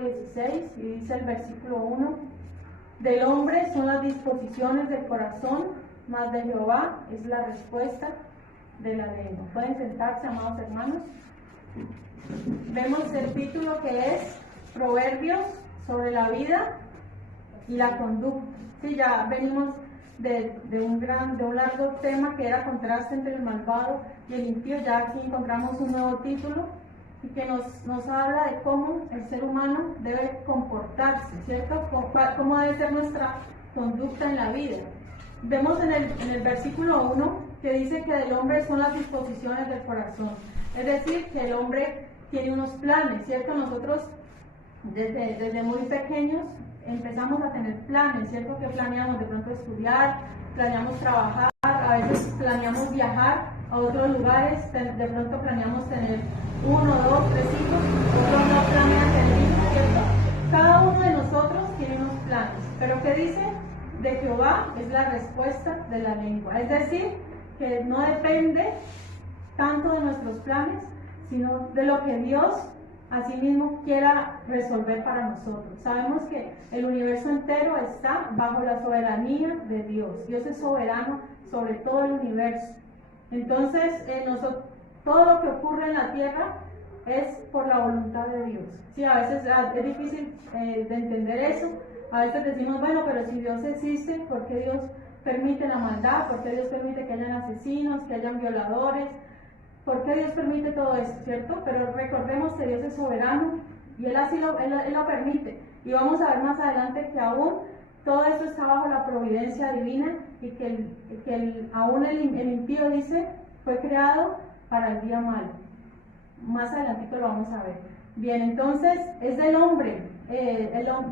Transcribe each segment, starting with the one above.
16 y dice el versículo 1: del hombre son las disposiciones del corazón, mas de Jehová es la respuesta de la lengua. Pueden sentarse, amados hermanos. Vemos el título que es Proverbios sobre la vida y la conducta. Sí, ya venimos de un largo tema que era contraste entre el malvado y el impío. Ya aquí encontramos un nuevo título y que nos habla de cómo el ser humano debe comportarse, ¿cierto? Cómo debe ser nuestra conducta en la vida. Vemos en el versículo 1 que dice que del hombre son las disposiciones del corazón. Es decir, que el hombre tiene unos planes, ¿cierto? Nosotros desde muy pequeños empezamos a tener planes, ¿cierto? Que planeamos de pronto estudiar, planeamos trabajar, a veces planeamos viajar a otros lugares, de pronto planeamos tener 1, 2, 3 hijos, otros no planean tener hijos, ¿cierto? Cada uno de nosotros tiene unos planes, pero ¿qué dice? De Jehová es la respuesta de la lengua, es decir, que no depende tanto de nuestros planes, sino de lo que Dios asimismo quiera resolver para nosotros. Sabemos que el universo entero está bajo la soberanía de Dios. Dios es soberano sobre todo el universo. Entonces, todo lo que ocurre en la tierra es por la voluntad de Dios. Sí, a veces es difícil de entender eso. A veces decimos, bueno, pero si Dios existe, ¿por qué Dios permite la maldad? ¿Por qué Dios permite que hayan asesinos, que hayan violadores? ¿Por qué Dios permite todo esto, cierto? Pero recordemos que Dios es soberano y Él así Él lo permite. Y vamos a ver más adelante que aún todo esto está bajo la providencia divina y que aún el impío, dice, fue creado para el día malo. Más adelantito lo vamos a ver. Bien, entonces es del hombre.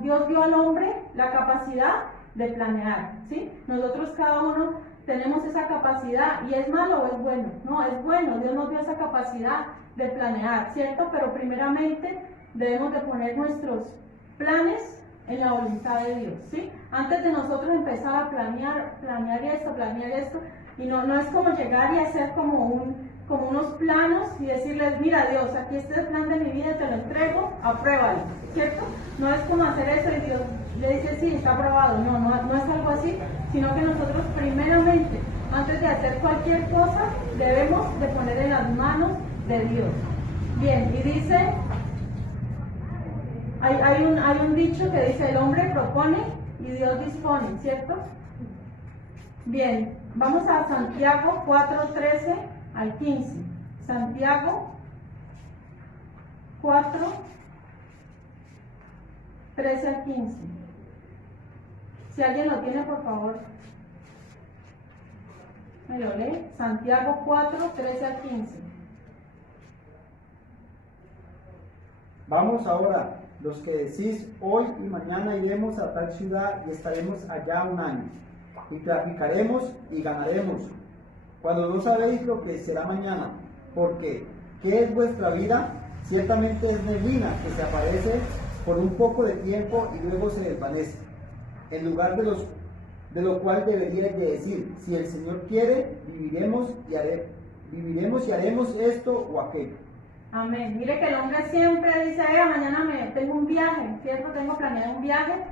Dios dio al hombre la capacidad de planear, ¿sí? Nosotros cada uno tenemos esa capacidad, y es malo o es bueno. No, es bueno, Dios nos dio esa capacidad de planear, ¿cierto? Pero primeramente debemos de poner nuestros planes en la voluntad de Dios, ¿sí? Antes de nosotros empezar a planear esto, y no es como llegar y hacer como unos planos y decirles, mira Dios, aquí está el plan de mi vida, te lo entrego, apruébalo, ¿cierto? No es como hacer eso y Dios le dice, sí, está aprobado. No es algo así, sino que nosotros primeramente, antes de hacer cualquier cosa, debemos de poner en las manos de Dios. Bien, y dice, hay un dicho que dice, el hombre propone y Dios dispone, ¿cierto? Bien, vamos a Santiago 4:13 al 15. Santiago 4:13 al 15. Si alguien lo tiene, por favor, me lo lee. Santiago 4:13 al 15. Vamos ahora, los que decís, hoy y mañana iremos a tal ciudad y estaremos allá un año, y traficaremos y ganaremos, cuando no sabéis lo que será mañana, porque ¿qué es vuestra vida? Ciertamente es neblina que se aparece por un poco de tiempo y luego se desvanece. En lugar de lo cual deberíais de decir, si el Señor quiere, viviremos y haremos esto o aquello. Amén. Mire que el hombre siempre dice, mañana tengo un viaje, ¿cierto? Tengo planeado un viaje,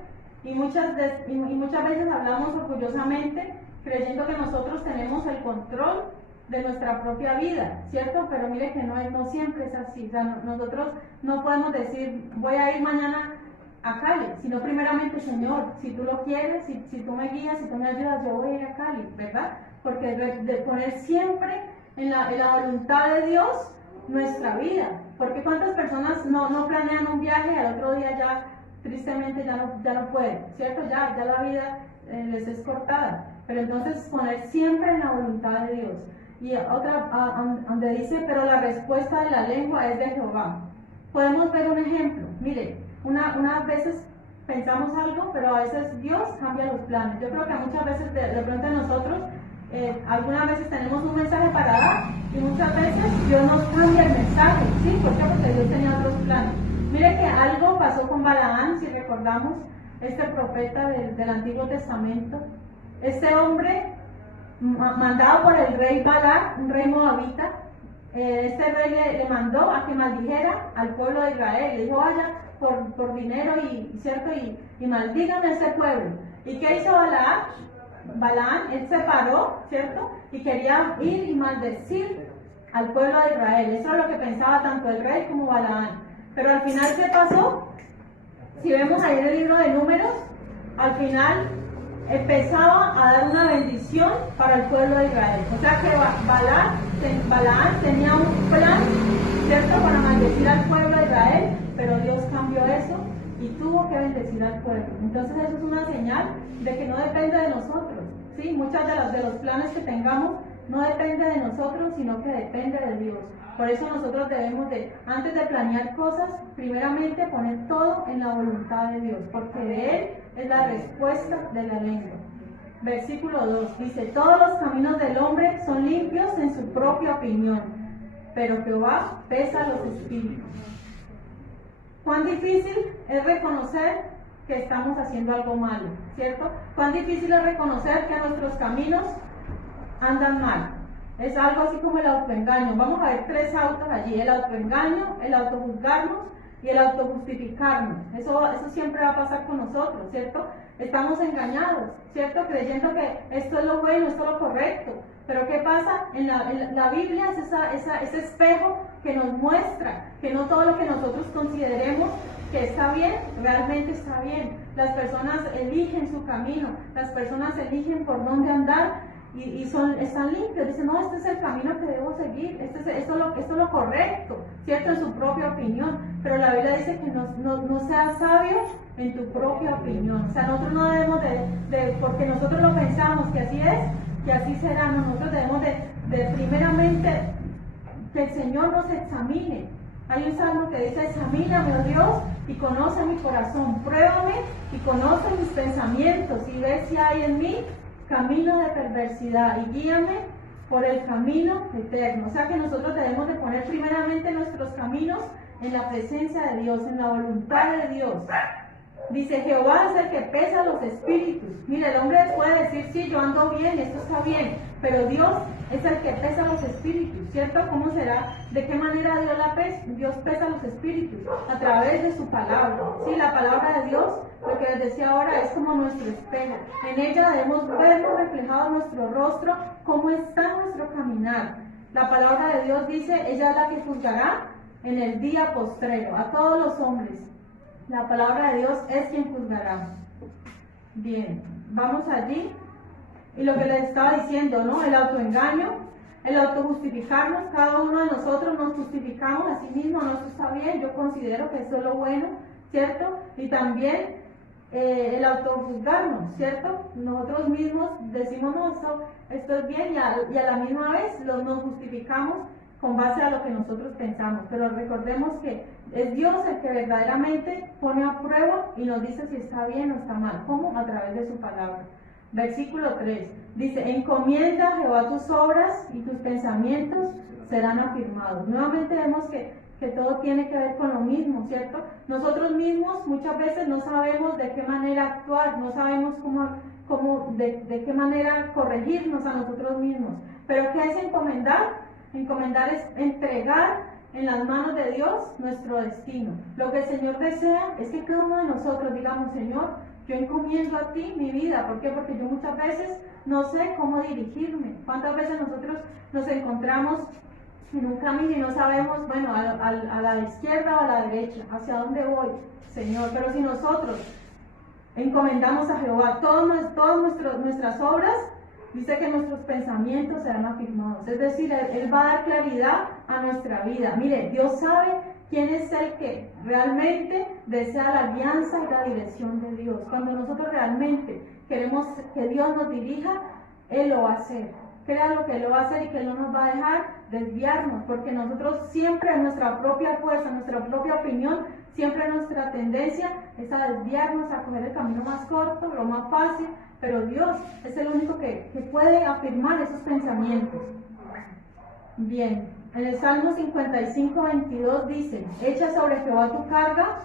y muchas veces hablamos orgullosamente creyendo que nosotros tenemos el control de nuestra propia vida, ¿cierto? Pero mire que no siempre es así. O sea, nosotros no podemos decir, voy a ir mañana a Cali, sino primeramente, Señor, si tú lo quieres, si tú me guías, si tú me ayudas, yo voy a ir a Cali, ¿verdad? Porque de poner siempre en la voluntad de Dios nuestra vida. Porque cuántas personas no planean un viaje y al otro día ya tristemente ya no pueden, ¿cierto? Ya la vida les es cortada. Pero entonces poner siempre en la voluntad de Dios. Y otra donde dice, pero la respuesta de la lengua es de Jehová. Podemos ver un ejemplo. Mire, unas veces pensamos algo, pero a veces Dios cambia los planes. Yo creo que muchas veces de pronto nosotros, algunas veces tenemos un mensaje para dar y muchas veces Dios nos cambia el mensaje, ¿sí? ¿Por qué? Porque Dios tenía otros planes. Mire que algo pasó con Balaán, si recordamos, este profeta del Antiguo Testamento. Este hombre, mandado por el rey Balac, un rey moabita, este rey le mandó a que maldijera al pueblo de Israel. Le dijo, vaya, por dinero ¿cierto? Y maldigan a ese pueblo. ¿Y qué hizo Balaam? Balaam, él se paró, ¿cierto? Y quería ir y maldecir al pueblo de Israel. Eso es lo que pensaba tanto el rey como Balaam. Pero al final, ¿qué pasó? Si vemos ahí en el libro de Números, al final empezaba a dar una bendición para el pueblo de Israel. O sea que Balaam tenía un plan, ¿cierto?, para maldecir al pueblo de Israel, pero Dios cambió eso y tuvo que bendecir al pueblo. Entonces eso es una señal de que no depende de nosotros, ¿sí? Muchas de los planes que tengamos no depende de nosotros, sino que depende de Dios. Por eso nosotros debemos antes de planear cosas, primeramente poner todo en la voluntad de Dios, porque de Él es la respuesta de la lengua. Versículo 2 dice: todos los caminos del hombre son limpios en su propia opinión, pero Jehová pesa los espíritus. ¿Cuán difícil es reconocer que estamos haciendo algo malo, ¿cierto? ¿Cuán difícil es reconocer que nuestros caminos andan mal? Es algo así como el autoengaño. Vamos a ver 3 autos allí: el autoengaño, el autojuzgarnos y el autojustificarnos. Eso siempre va a pasar con nosotros, ¿cierto? Estamos engañados, ¿cierto? Creyendo que esto es lo bueno, esto es lo correcto. Pero ¿qué pasa? En la Biblia es ese espejo que nos muestra que no todo lo que nosotros consideremos que está bien, realmente está bien. Las personas eligen su camino, las personas eligen por dónde andar y están limpios. Dicen: no, este es el camino que debo seguir, esto es lo correcto, ¿cierto? En su propia opinión. Pero la Biblia dice que no seas sabio en tu propia opinión. O sea, nosotros no debemos porque nosotros lo pensamos que así es, que así será. Nosotros debemos de primeramente que el Señor nos examine. Hay un salmo que dice: examíname, oh Dios, y conoce mi corazón, pruébame y conoce mis pensamientos, y ve si hay en mí camino de perversidad, y guíame por el camino eterno. O sea que nosotros debemos de poner primeramente nuestros caminos en la presencia de Dios, en la voluntad de Dios. Dice: Jehová es el que pesa los espíritus. Mire, el hombre puede decir: sí, yo ando bien, esto está bien, pero Dios es el que pesa los espíritus, ¿cierto? ¿Cómo será? ¿De qué manera Dios pesa los espíritus? A través de su palabra. Sí, la palabra de Dios, lo que les decía ahora, es como nuestro espejo. En ella debemos ver reflejado nuestro rostro, cómo está nuestro caminar. La palabra de Dios dice: ella es la que juzgará en el día postrero a todos los hombres. La palabra de Dios es quien juzgará. Bien, vamos allí. Y lo que les estaba diciendo, ¿no? El autoengaño, el autojustificarnos. Cada uno de nosotros nos justificamos a sí mismo: no, esto está bien, yo considero que esto es lo bueno, ¿cierto? Y también el autojuzgarnos, ¿cierto? Nosotros mismos decimos: no, esto es bien, y a la misma vez nos justificamos con base a lo que nosotros pensamos. Pero recordemos que es Dios el que verdaderamente pone a prueba y nos dice si está bien o está mal. ¿Cómo? A través de su palabra. Versículo 3 dice: encomienda a Jehová tus obras y tus pensamientos serán afirmados. Nuevamente vemos que todo tiene que ver con lo mismo, ¿cierto? Nosotros mismos muchas veces no sabemos de qué manera actuar, no sabemos de qué manera corregirnos a nosotros mismos. Pero ¿qué es encomendar? Encomendar es entregar en las manos de Dios nuestro destino. Lo que el Señor desea es que cada uno de nosotros digamos: Señor, yo encomiendo a ti mi vida. ¿Por qué? Porque yo muchas veces no sé cómo dirigirme. ¿Cuántas veces nosotros nos encontramos en un camino y no sabemos, bueno, a la izquierda o a la derecha, hacia dónde voy, Señor? Pero si nosotros encomendamos a Jehová todas nuestras obras, dice que nuestros pensamientos serán afirmados. Es decir, Él va a dar claridad a nuestra vida. Mire, Dios sabe quién es el que realmente desea la guianza y la dirección de Dios. Cuando nosotros realmente queremos que Dios nos dirija, Él lo va a hacer. Créalo que Él lo va a hacer y que Él no nos va a dejar desviarnos, porque nosotros siempre en nuestra propia fuerza, en nuestra propia opinión, siempre nuestra tendencia es a desviarnos, a coger el camino más corto, lo más fácil, pero Dios es el único que puede afirmar esos pensamientos. Bien, en el Salmo 55, 22 dice: echa sobre Jehová tu carga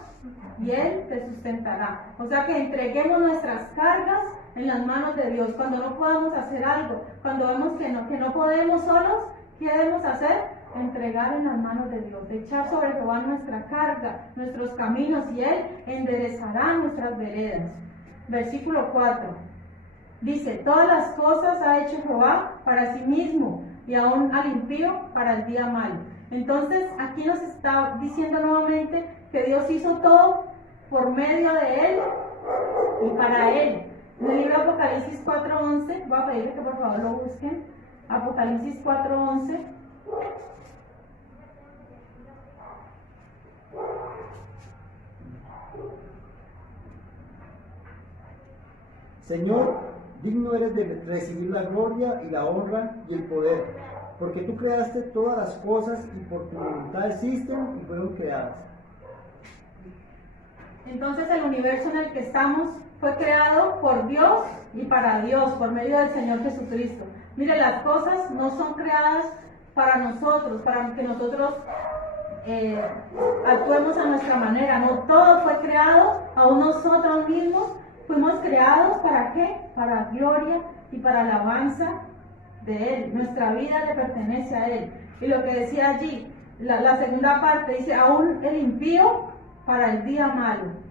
y Él te sustentará. O sea que entreguemos nuestras cargas en las manos de Dios. Cuando no podamos hacer algo, cuando vemos que no podemos solos, ¿qué debemos hacer? entregar en las manos de Dios, echar sobre Jehová nuestra carga, nuestros caminos, y Él enderezará nuestras veredas. Versículo 4. Dice, todas las cosas ha hecho Jehová para sí mismo, y aún al impío para el día malo. Entonces, aquí nos está diciendo nuevamente que Dios hizo todo por medio de Él y para Él. En el libro de Apocalipsis 4:11, voy a pedirle que por favor lo busquen. Apocalipsis 4:11. Señor, digno eres de recibir la gloria y la honra y el poder, porque tú creaste todas las cosas y por tu voluntad existen y fueron creadas. Entonces el universo en el que estamos fue creado por Dios y para Dios, por medio del Señor Jesucristo. Mire, las cosas no son creadas para nosotros, para que nosotros actuemos a nuestra manera. No, todo fue creado, aún nosotros mismos fuimos creados ¿para qué? Para gloria y para alabanza de Él. Nuestra vida le pertenece a Él. Y lo que decía allí, la segunda parte, dice, aún el impío para el día malo.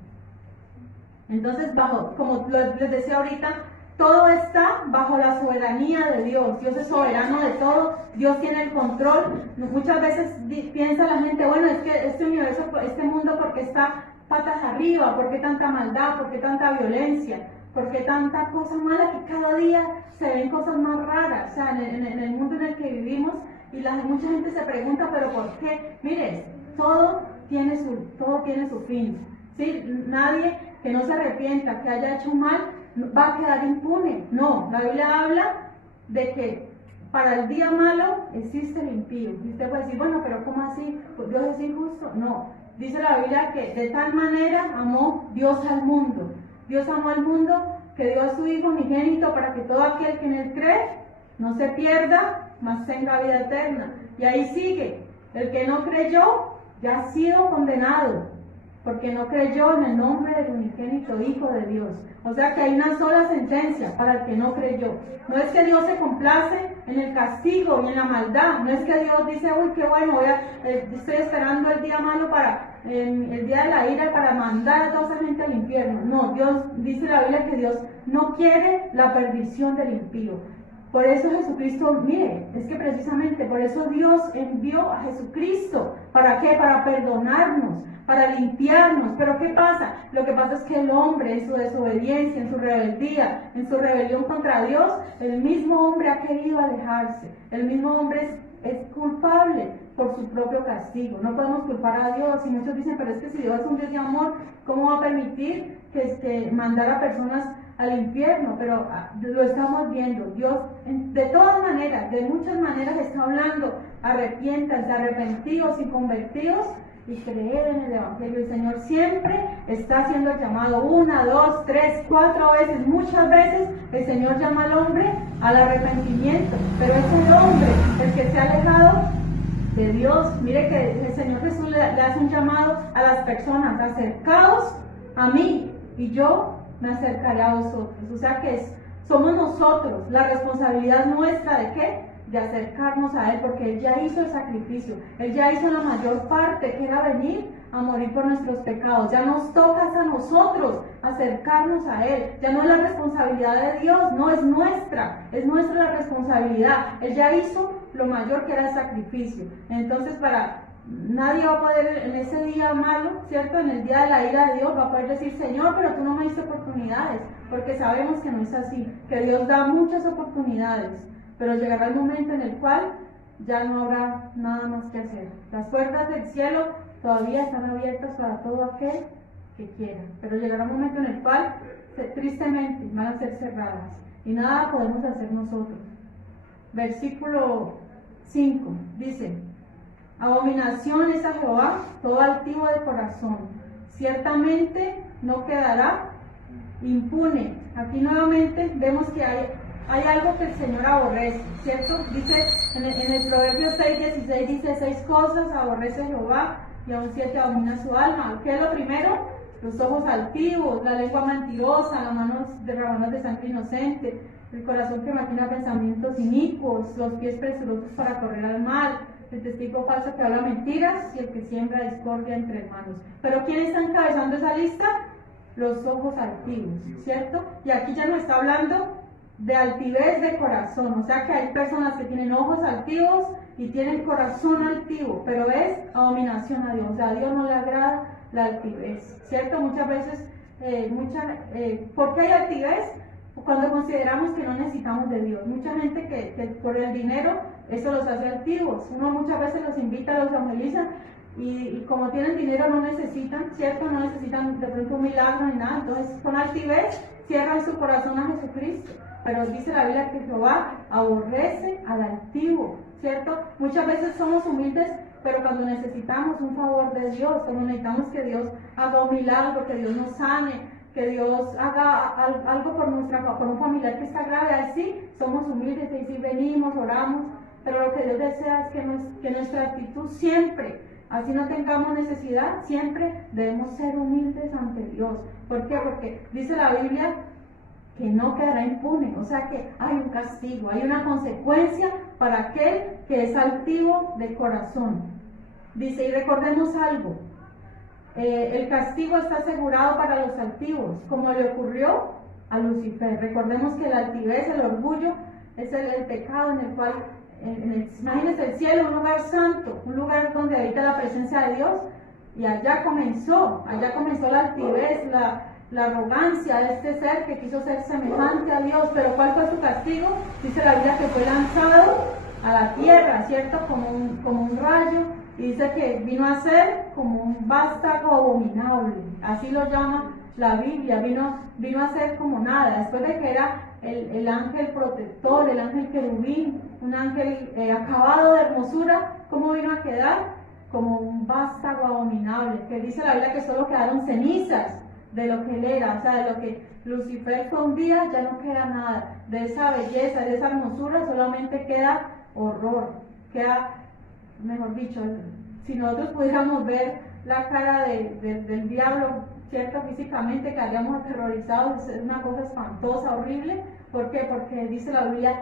Entonces, como les decía ahorita, todo está bajo la soberanía de Dios. Dios es soberano de todo, Dios tiene el control. Muchas veces piensa la gente, bueno, es que este universo, este mundo, porque está patas arriba, ¿por qué tanta maldad? ¿Por qué tanta violencia? ¿Por qué tanta cosa mala que cada día se ven cosas más raras? O sea, en el mundo en el que vivimos, y mucha gente se pregunta, ¿pero por qué? Mire, todo tiene su fin. ¿Sí? Nadie que no se arrepienta, que haya hecho mal, va a quedar impune. No, la Biblia habla de que para el día malo existe el impío. Y usted puede decir, bueno, pero ¿cómo así? ¿Pues Dios es injusto? No. Dice la Biblia que de tal manera amó Dios al mundo. Dios amó al mundo que dio a su Hijo unigénito para que todo aquel que en Él cree no se pierda, mas tenga vida eterna. Y ahí sigue, el que no creyó ya ha sido condenado, porque no creyó en el nombre del unigénito Hijo de Dios. O sea que hay una sola sentencia para el que no creyó. No es que Dios se complace en el castigo y en la maldad. No es que Dios dice, uy, qué bueno, estoy esperando el día malo el día de la ira para mandar a toda esa gente al infierno. No, Dios, dice la Biblia que Dios no quiere la perdición del impío. Por eso Jesucristo, mire, es que precisamente por eso Dios envió a Jesucristo. ¿Para qué? Para perdonarnos, para limpiarnos. Pero ¿qué pasa? Lo que pasa es que el hombre, en su desobediencia, en su rebeldía, en su rebelión contra Dios, el mismo hombre ha querido alejarse. El mismo hombre es culpable por su propio castigo. No podemos culpar a Dios. Y muchos dicen, pero es que si Dios es un Dios de amor, ¿cómo va a permitir que mandar a personas al infierno? Pero lo estamos viendo. Dios, de todas maneras, de muchas maneras, está hablando: arrepiéntanse, arrepentidos y convertidos y creer en el Evangelio. El Señor siempre está haciendo el llamado, 1, 2, 3, 4 veces, muchas veces el Señor llama al hombre al arrepentimiento, pero es el hombre el que se ha alejado de Dios. Mire que el Señor Jesús le hace un llamado a las personas: acercaos a mí y yo me acercaré a vosotros. O sea que somos nosotros, la responsabilidad nuestra ¿de qué? De acercarnos a Él, porque Él ya hizo el sacrificio, Él ya hizo la mayor parte, que era venir a morir por nuestros pecados. Ya nos toca a nosotros acercarnos a Él. Ya no es la responsabilidad de Dios, no es nuestra la responsabilidad. Él ya hizo lo mayor, que era el sacrificio. Entonces, nadie va a poder en ese día malo, ¿cierto? En el día de la ira de Dios va a poder decir: Señor, pero tú no me diste oportunidades, porque sabemos que no es así, que Dios da muchas oportunidades. Pero llegará el momento en el cual ya no habrá nada más que hacer. Las puertas del cielo todavía están abiertas para todo aquel que quiera. Pero llegará un momento en el cual, tristemente, van a ser cerradas. Y nada podemos hacer nosotros. Versículo 5 dice: abominación es a Jehová todo altivo de corazón. Ciertamente no quedará impune. Aquí nuevamente vemos que hay algo que el Señor aborrece, ¿cierto? Dice en el Proverbio 6:16, dice: 6 cosas aborrece Jehová y aún 7 abomina su alma. ¿Qué es lo primero? Los ojos altivos, la lengua mentirosa, las manos derramadas de sangre inocente, el corazón que maquina pensamientos inicuos, los pies presurosos para correr al mal, el testigo falso que habla mentiras y el que siembra discordia entre hermanos. Pero ¿quién está encabezando esa lista? Los ojos altivos, ¿cierto? Y aquí ya nos está hablando de altivez de corazón, o sea que hay personas que tienen ojos altivos y tienen corazón altivo, pero es abominación a Dios, o sea, a Dios no le agrada la altivez, ¿cierto? Muchas veces, ¿por qué hay altivez? Cuando consideramos que no necesitamos de Dios. Mucha gente que por el dinero, eso los hace altivos. Uno muchas veces los invita, los evangeliza, y como tienen dinero no necesitan, ¿cierto? No necesitan de pronto un milagro ni nada, entonces con altivez cierran su corazón a Jesucristo. Pero dice la Biblia que Jehová aborrece al altivo, ¿cierto? Muchas veces somos humildes, pero cuando necesitamos un favor de Dios, cuando necesitamos que Dios haga un milagro, que Dios nos sane, que Dios haga algo por un familiar que está grave, así somos humildes y sí venimos, oramos, pero lo que Dios desea es que nuestra actitud siempre, así no tengamos necesidad, siempre debemos ser humildes ante Dios. ¿Por qué? Porque dice la Biblia que no quedará impune, o sea que hay un castigo, hay una consecuencia para aquel que es altivo de corazón. Dice, y recordemos algo, el castigo está asegurado para los altivos, como le ocurrió a Lucifer. Recordemos que la altivez, el orgullo, es el pecado en el cual, imagínense el cielo, un lugar santo, un lugar donde habita la presencia de Dios, y allá comenzó la altivez, la arrogancia de este ser que quiso ser semejante a Dios. Pero ¿cuál fue su castigo? Dice la Biblia que fue lanzado a la tierra, ¿cierto? Como un rayo, y dice que vino a ser como un vástago abominable, así lo llama la Biblia, vino a ser como nada, después de que era el ángel protector, el ángel querubín, un ángel acabado de hermosura, ¿cómo vino a quedar? Como un vástago abominable, que dice la Biblia que solo quedaron cenizas de lo que él era, o sea, de lo que Lucifer fue un día, ya no queda nada, de esa belleza, de esa hermosura, solamente queda horror, queda, mejor dicho, si nosotros pudiéramos ver la cara del diablo, ¿cierto? Físicamente quedaríamos aterrorizados, es una cosa espantosa, horrible. ¿Por qué? Porque dice la Biblia,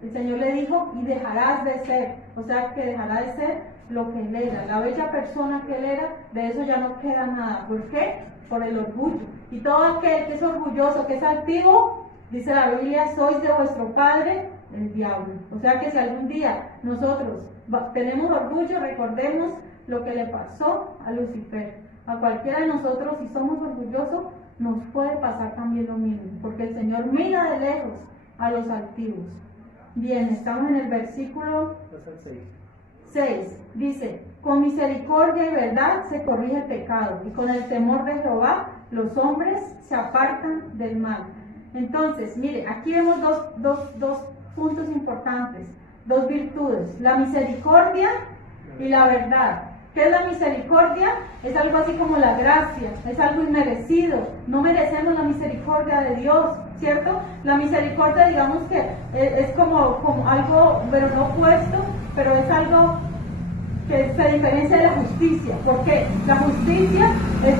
el Señor le dijo, y dejarás de ser, o sea, que dejará de ser lo que él era, la bella persona que él era, de eso ya no queda nada. ¿Por qué? Por el orgullo. Y todo aquel que es orgulloso, que es altivo, dice la Biblia, sois de vuestro padre el diablo. O sea que si algún día nosotros tenemos orgullo, recordemos lo que le pasó a Lucifer. A cualquiera de nosotros, si somos orgullosos, nos puede pasar también lo mismo, porque el Señor mira de lejos a los altivos. Bien, estamos en el versículo 6. Dice, con misericordia y verdad se corrige el pecado, y con el temor de Jehová los hombres se apartan del mal. Entonces, mire, aquí vemos dos puntos importantes, dos virtudes, la misericordia y la verdad. ¿Qué es la misericordia? Es algo así como la gracia, es algo inmerecido, no merecemos la misericordia de Dios, ¿cierto? La misericordia, digamos que es como algo, pero no opuesto, pero es algo que se diferencia de la justicia. ¿Por qué? La justicia es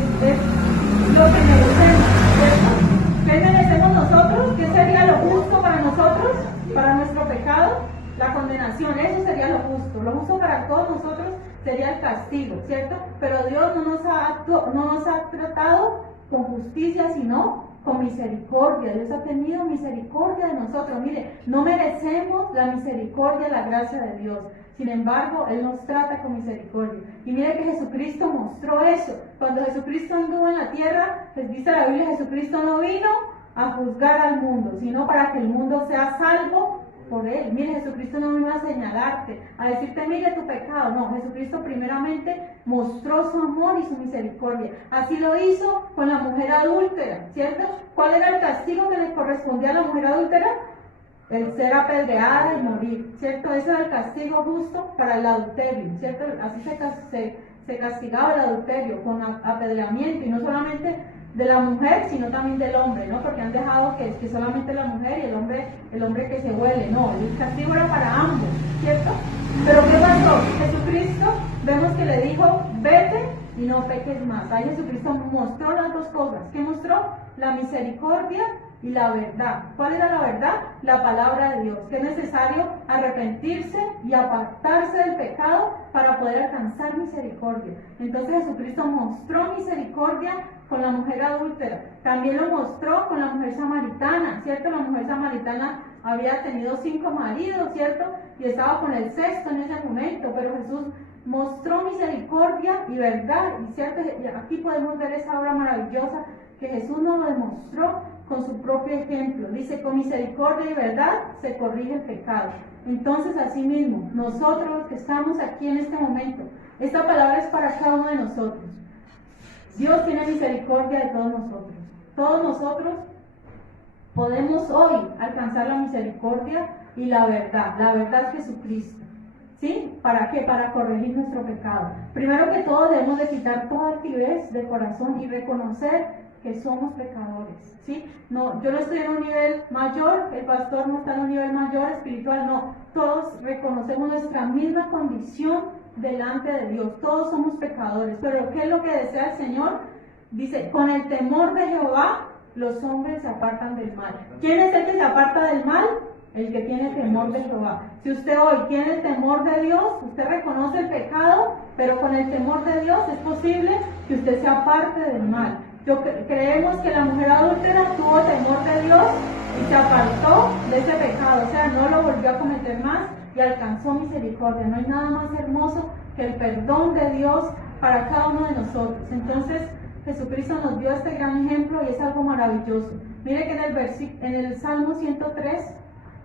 lo que merecemos, ¿cierto? ¿Qué merecemos nosotros? ¿Qué sería lo justo para nosotros? Para nuestro pecado, la condenación, eso sería lo justo. Lo justo para todos nosotros sería el castigo, ¿cierto? Pero Dios no nos ha tratado con justicia, sino con misericordia. Dios ha tenido misericordia de nosotros. Mire, no merecemos la misericordia, la gracia de Dios. Sin embargo, Él nos trata con misericordia. Y mire que Jesucristo mostró eso. Cuando Jesucristo anduvo en la tierra, les dice la Biblia, Jesucristo no vino a juzgar al mundo, sino para que el mundo sea salvo por Él. Mire, Jesucristo no vino a señalarte, a decirte, mire tu pecado. No, Jesucristo primeramente mostró su amor y su misericordia. Así lo hizo con la mujer adúltera, ¿cierto? ¿Cuál era el castigo que le correspondía a la mujer adúltera? El ser apedreada y morir, ¿cierto? Ese era el castigo justo para el adulterio, ¿cierto? Así se castigaba el adulterio, con apedreamiento, y no solamente de la mujer, sino también del hombre, ¿no? Porque han dejado que solamente la mujer y el hombre que se huele. No, el castigo era para ambos, ¿cierto? Pero ¿qué pasó? Jesucristo, vemos que le dijo, vete y no peques más. Ahí Jesucristo mostró las dos cosas. ¿Qué mostró? mostró la misericordia y la verdad. ¿Cuál era la verdad? La palabra de Dios, que es necesario arrepentirse y apartarse del pecado para poder alcanzar misericordia. Entonces Jesucristo mostró misericordia con la mujer adúltera, también lo mostró con la mujer samaritana, ¿cierto? La mujer samaritana había tenido 5 maridos, ¿cierto? Y estaba con el sexto en ese momento, pero Jesús mostró misericordia y verdad, y cierto, y aquí podemos ver esa obra maravillosa que Jesús nos lo demostró con su propio ejemplo. Dice, con misericordia y verdad se corrige el pecado. Entonces, así mismo, nosotros los que estamos aquí en este momento, esta palabra es para cada uno de nosotros. Dios tiene misericordia de todos nosotros. Todos nosotros podemos hoy alcanzar la misericordia y la verdad. La verdad es Jesucristo. ¿Sí? ¿Para qué? Para corregir nuestro pecado. Primero que todo debemos de quitar toda altivez de corazón y reconocer que somos pecadores. ¿Sí? No, yo no estoy en un nivel mayor, el pastor no está en un nivel mayor espiritual, no. Todos reconocemos nuestra misma condición delante de Dios. Todos somos pecadores. Pero ¿qué es lo que desea el Señor? Dice, con el temor de Jehová los hombres se apartan del mal. ¿Quién es el que se aparta del mal? El que tiene temor de Jehová. Si usted hoy tiene el temor de Dios, usted reconoce el pecado, pero con el temor de Dios es posible que usted se aparte del mal. Creemos que la mujer adúltera tuvo temor de Dios y se apartó de ese pecado, o sea, no lo volvió a cometer más y alcanzó misericordia. No hay nada más hermoso que el perdón de Dios para cada uno de nosotros. Entonces, Jesucristo nos dio este gran ejemplo y es algo maravilloso. Mire que en el Salmo 103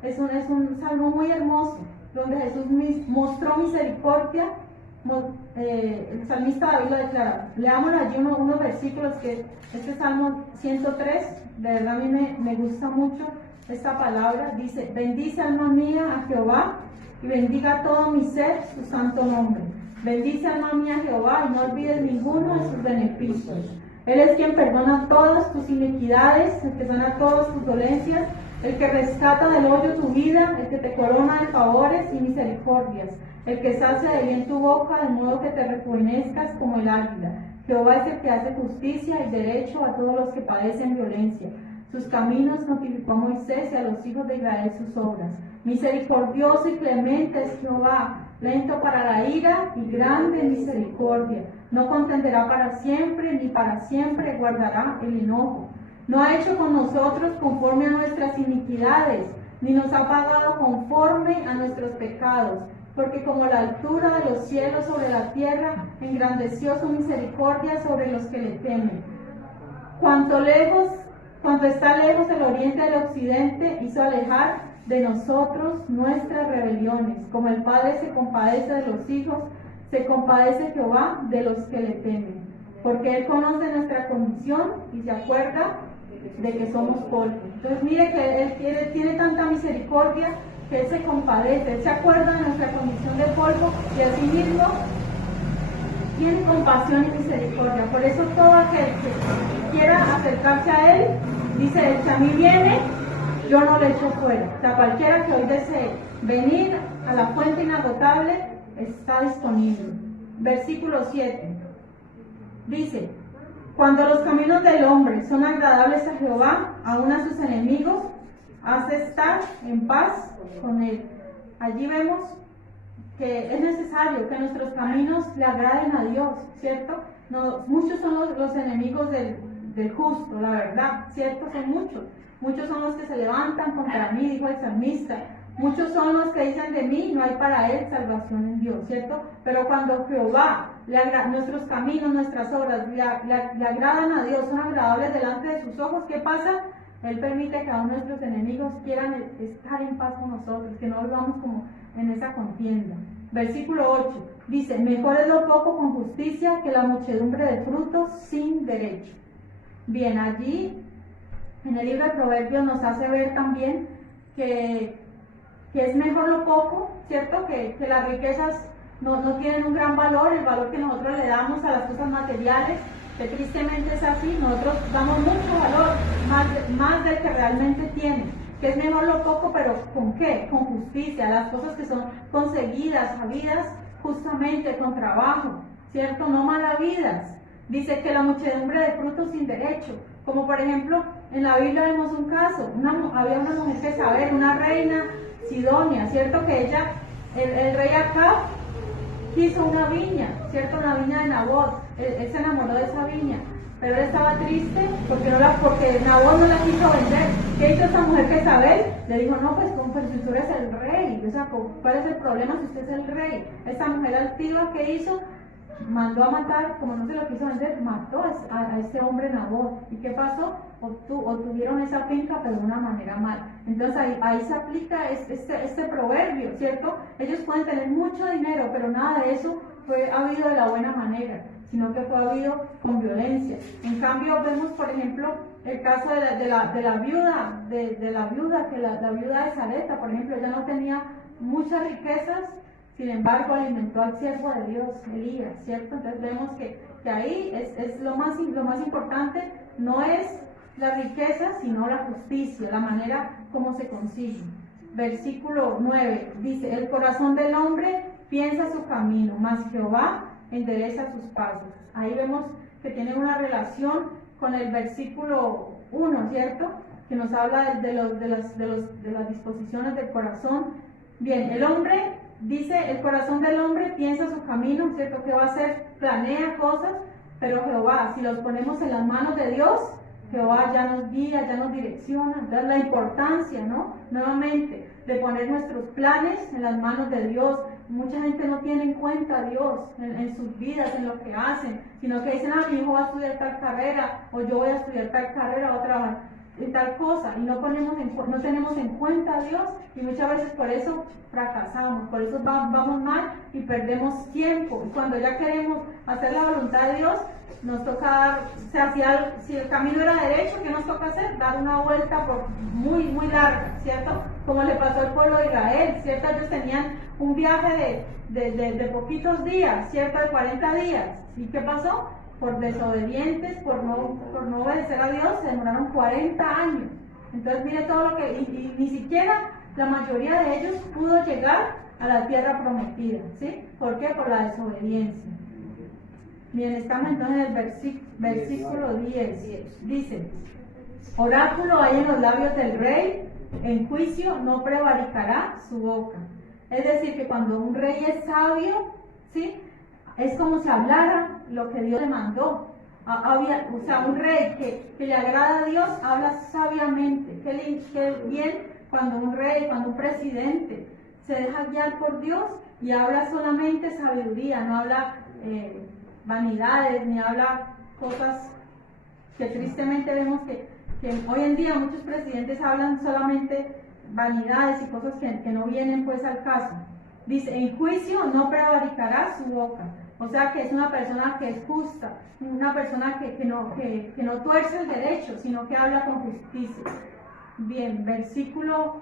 es un salmo muy hermoso, donde Jesús mostró misericordia. El salmista David lo declara. Leamos allí unos versículos, que este Salmo 103, de verdad a mí me gusta mucho esta palabra. Dice, bendice alma mía a Jehová y bendiga todo mi ser su santo nombre. Bendice alma mía a Jehová y no olvides ninguno de sus beneficios. Él es quien perdona todas tus iniquidades, el que sana todas tus dolencias, el que rescata del hoyo tu vida, el que te corona de favores y misericordias, el que sacia de bien tu boca, de modo que te rejuvenezcas como el águila. Jehová es el que hace justicia y derecho a todos los que padecen violencia. Sus caminos notificó a Moisés y a los hijos de Israel sus obras. Misericordioso y clemente es Jehová, lento para la ira y grande en misericordia. No contenderá para siempre, ni para siempre guardará el enojo. No ha hecho con nosotros conforme a nuestras iniquidades, ni nos ha pagado conforme a nuestros pecados. Porque como la altura de los cielos sobre la tierra, engrandeció su misericordia sobre los que le temen. Cuanto está lejos el oriente del occidente, hizo alejar de nosotros nuestras rebeliones. Como el Padre se compadece de los hijos, se compadece Jehová de los que le temen. Porque Él conoce nuestra condición y se acuerda de que somos polvo. Entonces mire que Él tiene tanta misericordia que Él se compadece, Él se acuerda de nuestra condición de polvo y asimismo tiene compasión y misericordia. Por eso todo aquel que quiera acercarse a Él, dice Él, que a mí viene, yo no le echo fuera. O sea, cualquiera que hoy desee venir a la fuente inagotable está disponible. Versículo 7 dice, cuando los caminos del hombre son agradables a Jehová, aun a sus enemigos hace estar en paz con él. Allí vemos que es necesario que nuestros caminos le agraden a Dios, ¿cierto? No, muchos son los enemigos del justo, la verdad, ¿cierto? Son muchos. Muchos son los que se levantan contra mí, dijo el salmista. Muchos son los que dicen de mí, no hay para él salvación en Dios, ¿cierto? Pero cuando Jehová, nuestros caminos, nuestras obras, le agradan a Dios, son agradables delante de sus ojos, ¿qué pasa? Él permite que aún nuestros enemigos quieran estar en paz con nosotros, que no vivamos como en esa contienda. Versículo 8 dice, mejor es lo poco con justicia que la muchedumbre de frutos sin derecho. Bien, allí en el libro de Proverbios nos hace ver también que es mejor lo poco, ¿cierto? Que las riquezas no tienen un gran valor, el valor que nosotros le damos a las cosas materiales, que tristemente es así, nosotros damos mucho valor, más del que realmente tiene, que es mejor lo poco, pero ¿con qué? Con justicia, las cosas que son conseguidas, habidas justamente con trabajo, ¿cierto? No mal habidas. Dice que la muchedumbre de frutos sin derecho, como por ejemplo, en la Biblia vemos un caso, había una mujer Jezabel, una reina Sidonia, ¿cierto? Que ella, el rey Acab, quiso una viña, ¿cierto? Una viña de Nabot, él se enamoró de esa viña, pero él estaba triste porque Nabot no la quiso vender. ¿Qué hizo esa mujer Jezabel? Le dijo, no, pues si tú eres el rey, o sea, ¿cuál es el problema si usted es el rey? Esa mujer altiva, ¿qué hizo? Mandó a matar, como no se lo quiso vender, mató a este hombre Nabot. ¿Y qué pasó? Obtuvieron esa finca, pero de una manera mal. Entonces ahí se aplica este proverbio, ¿cierto? Ellos pueden tener mucho dinero, pero nada de eso fue habido de la buena manera, sino que fue habido con violencia. En cambio vemos, por ejemplo, el caso de la viuda, que la viuda de Sarepta, por ejemplo, ella no tenía muchas riquezas, sin embargo alimentó al siervo de Dios, Elías, ¿cierto? Entonces vemos que ahí es lo más importante, no es la riqueza, sino la justicia, la manera como se consigue. Versículo 9 dice, el corazón del hombre piensa su camino, mas Jehová endereza sus pasos. Ahí vemos que tiene una relación con el versículo 1, ¿cierto? Que nos habla de las disposiciones del corazón. Bien, el hombre dice, el corazón del hombre piensa su camino, ¿cierto? ¿Qué va a hacer? Planea cosas, pero Jehová, si los ponemos en las manos de Dios, Jehová ya nos guía, ya nos direcciona. Entonces la importancia, ¿no? Nuevamente, de poner nuestros planes en las manos de Dios. Mucha gente no tiene en cuenta a Dios en sus vidas, en lo que hacen, sino que dicen, mi hijo va a estudiar tal carrera, o yo voy a estudiar tal carrera, o trabajar en tal cosa, y no tenemos en cuenta a Dios, y muchas veces por eso fracasamos, por eso vamos mal y perdemos tiempo. Y cuando ya queremos hacer la voluntad de Dios, nos toca dar, o sea, si el camino era derecho, ¿qué nos toca hacer? Dar una vuelta muy, muy larga, ¿cierto? Como le pasó al pueblo de Israel, ¿cierto? Ellos tenían un viaje de poquitos días, ¿cierto? De 40 días. ¿Y qué pasó? Por desobedientes, por no obedecer a Dios, se demoraron 40 años. Entonces mire todo lo que, y ni siquiera la mayoría de ellos pudo llegar a la tierra prometida, ¿sí? ¿Por qué? Por la desobediencia. Bien, estamos entonces en el versículo 10. Dice, oráculo hay en los labios del rey, en juicio no prevaricará su boca. Es decir, que cuando un rey es sabio, ¿sí? Es como si hablara lo que Dios le mandó. O sea, un rey que le agrada a Dios habla sabiamente. Qué bien cuando un rey, cuando un presidente se deja guiar por Dios y habla solamente sabiduría, no habla vanidades, ni habla cosas que tristemente vemos que hoy en día muchos presidentes hablan solamente vanidades y cosas que no vienen pues al caso. Dice, en juicio no prevaricará su boca. O sea que es una persona que es justa, una persona que no tuerce el derecho, sino que habla con justicia. Bien, versículo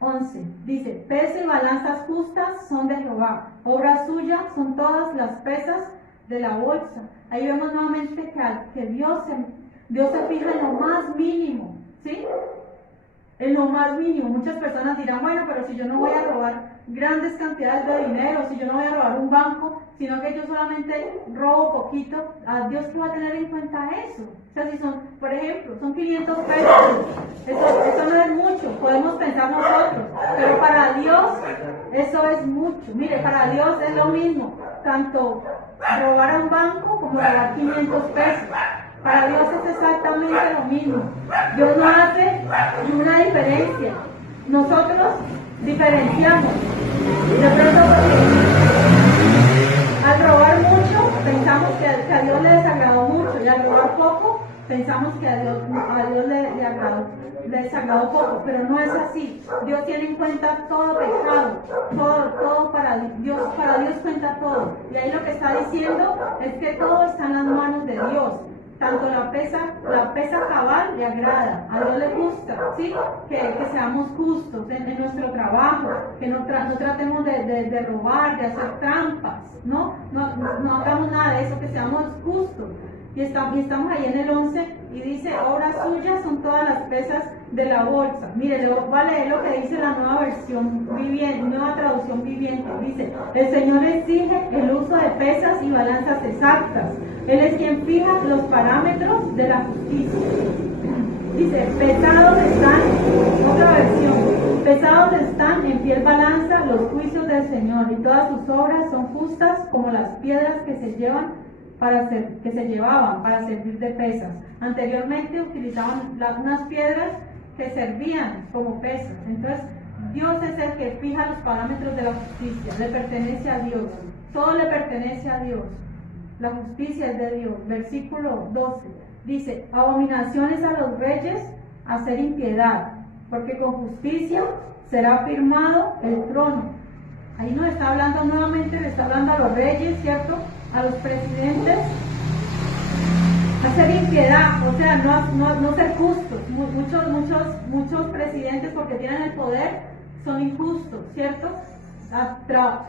11. Dice, peso y balanzas justas son de Jehová, obra suya son todas las pesas de la bolsa. Ahí vemos nuevamente que Dios se fija en lo más mínimo, ¿sí? En lo más mínimo. Muchas personas dirán, bueno, pero si yo no voy a robar grandes cantidades de dinero, si yo no voy a robar un banco, sino que yo solamente robo poquito, ¿a Dios qué va a tener en cuenta eso? O sea, si son, por ejemplo, son 500 pesos, eso no es mucho, podemos pensar nosotros, pero para Dios eso es mucho. Mire, para Dios es lo mismo, tanto robar a un banco como robar 500 pesos. Para Dios es exactamente lo mismo. Dios no hace una diferencia. Nosotros diferenciamos. De pronto, al robar mucho, pensamos que a Dios le desagradó mucho, y al robar poco, pensamos que a Dios le desagradó poco, pero no es así. Dios tiene en cuenta todo pecado, todo para Dios cuenta todo. Y ahí lo que está diciendo es que todo está en las manos de Dios. Tanto la pesa cabal le agrada, a Dios le gusta, ¿sí? Que seamos justos en nuestro trabajo, que no tratemos de robar, de hacer trampas, no hagamos nada de eso, que seamos justos. Y estamos ahí en el 11 y dice, obras suyas son todas las pesas de la bolsa. Mire, voy a leer lo que dice la nueva versión viviente, nueva traducción viviente. Dice, el Señor exige el uso de pesas y balanzas exactas. Él es quien fija los parámetros de la justicia. Dice, pesados están, otra versión, pesados están en fiel balanza los juicios del Señor, y todas sus obras son justas como las piedras que se llevaban para servir de pesas. Anteriormente utilizaban unas piedras que servían como pesas. Entonces, Dios es el que fija los parámetros de la justicia, le pertenece a Dios, todo le pertenece a Dios, la justicia es de Dios. Versículo 12 dice, abominaciones a los reyes, hacer impiedad, porque con justicia será firmado el trono. Ahí nos está hablando nuevamente, le está hablando a los reyes, ¿cierto? A los presidentes, hacer impiedad, o sea, no ser justos. Muchos presidentes, porque tienen el poder, son injustos, ¿cierto?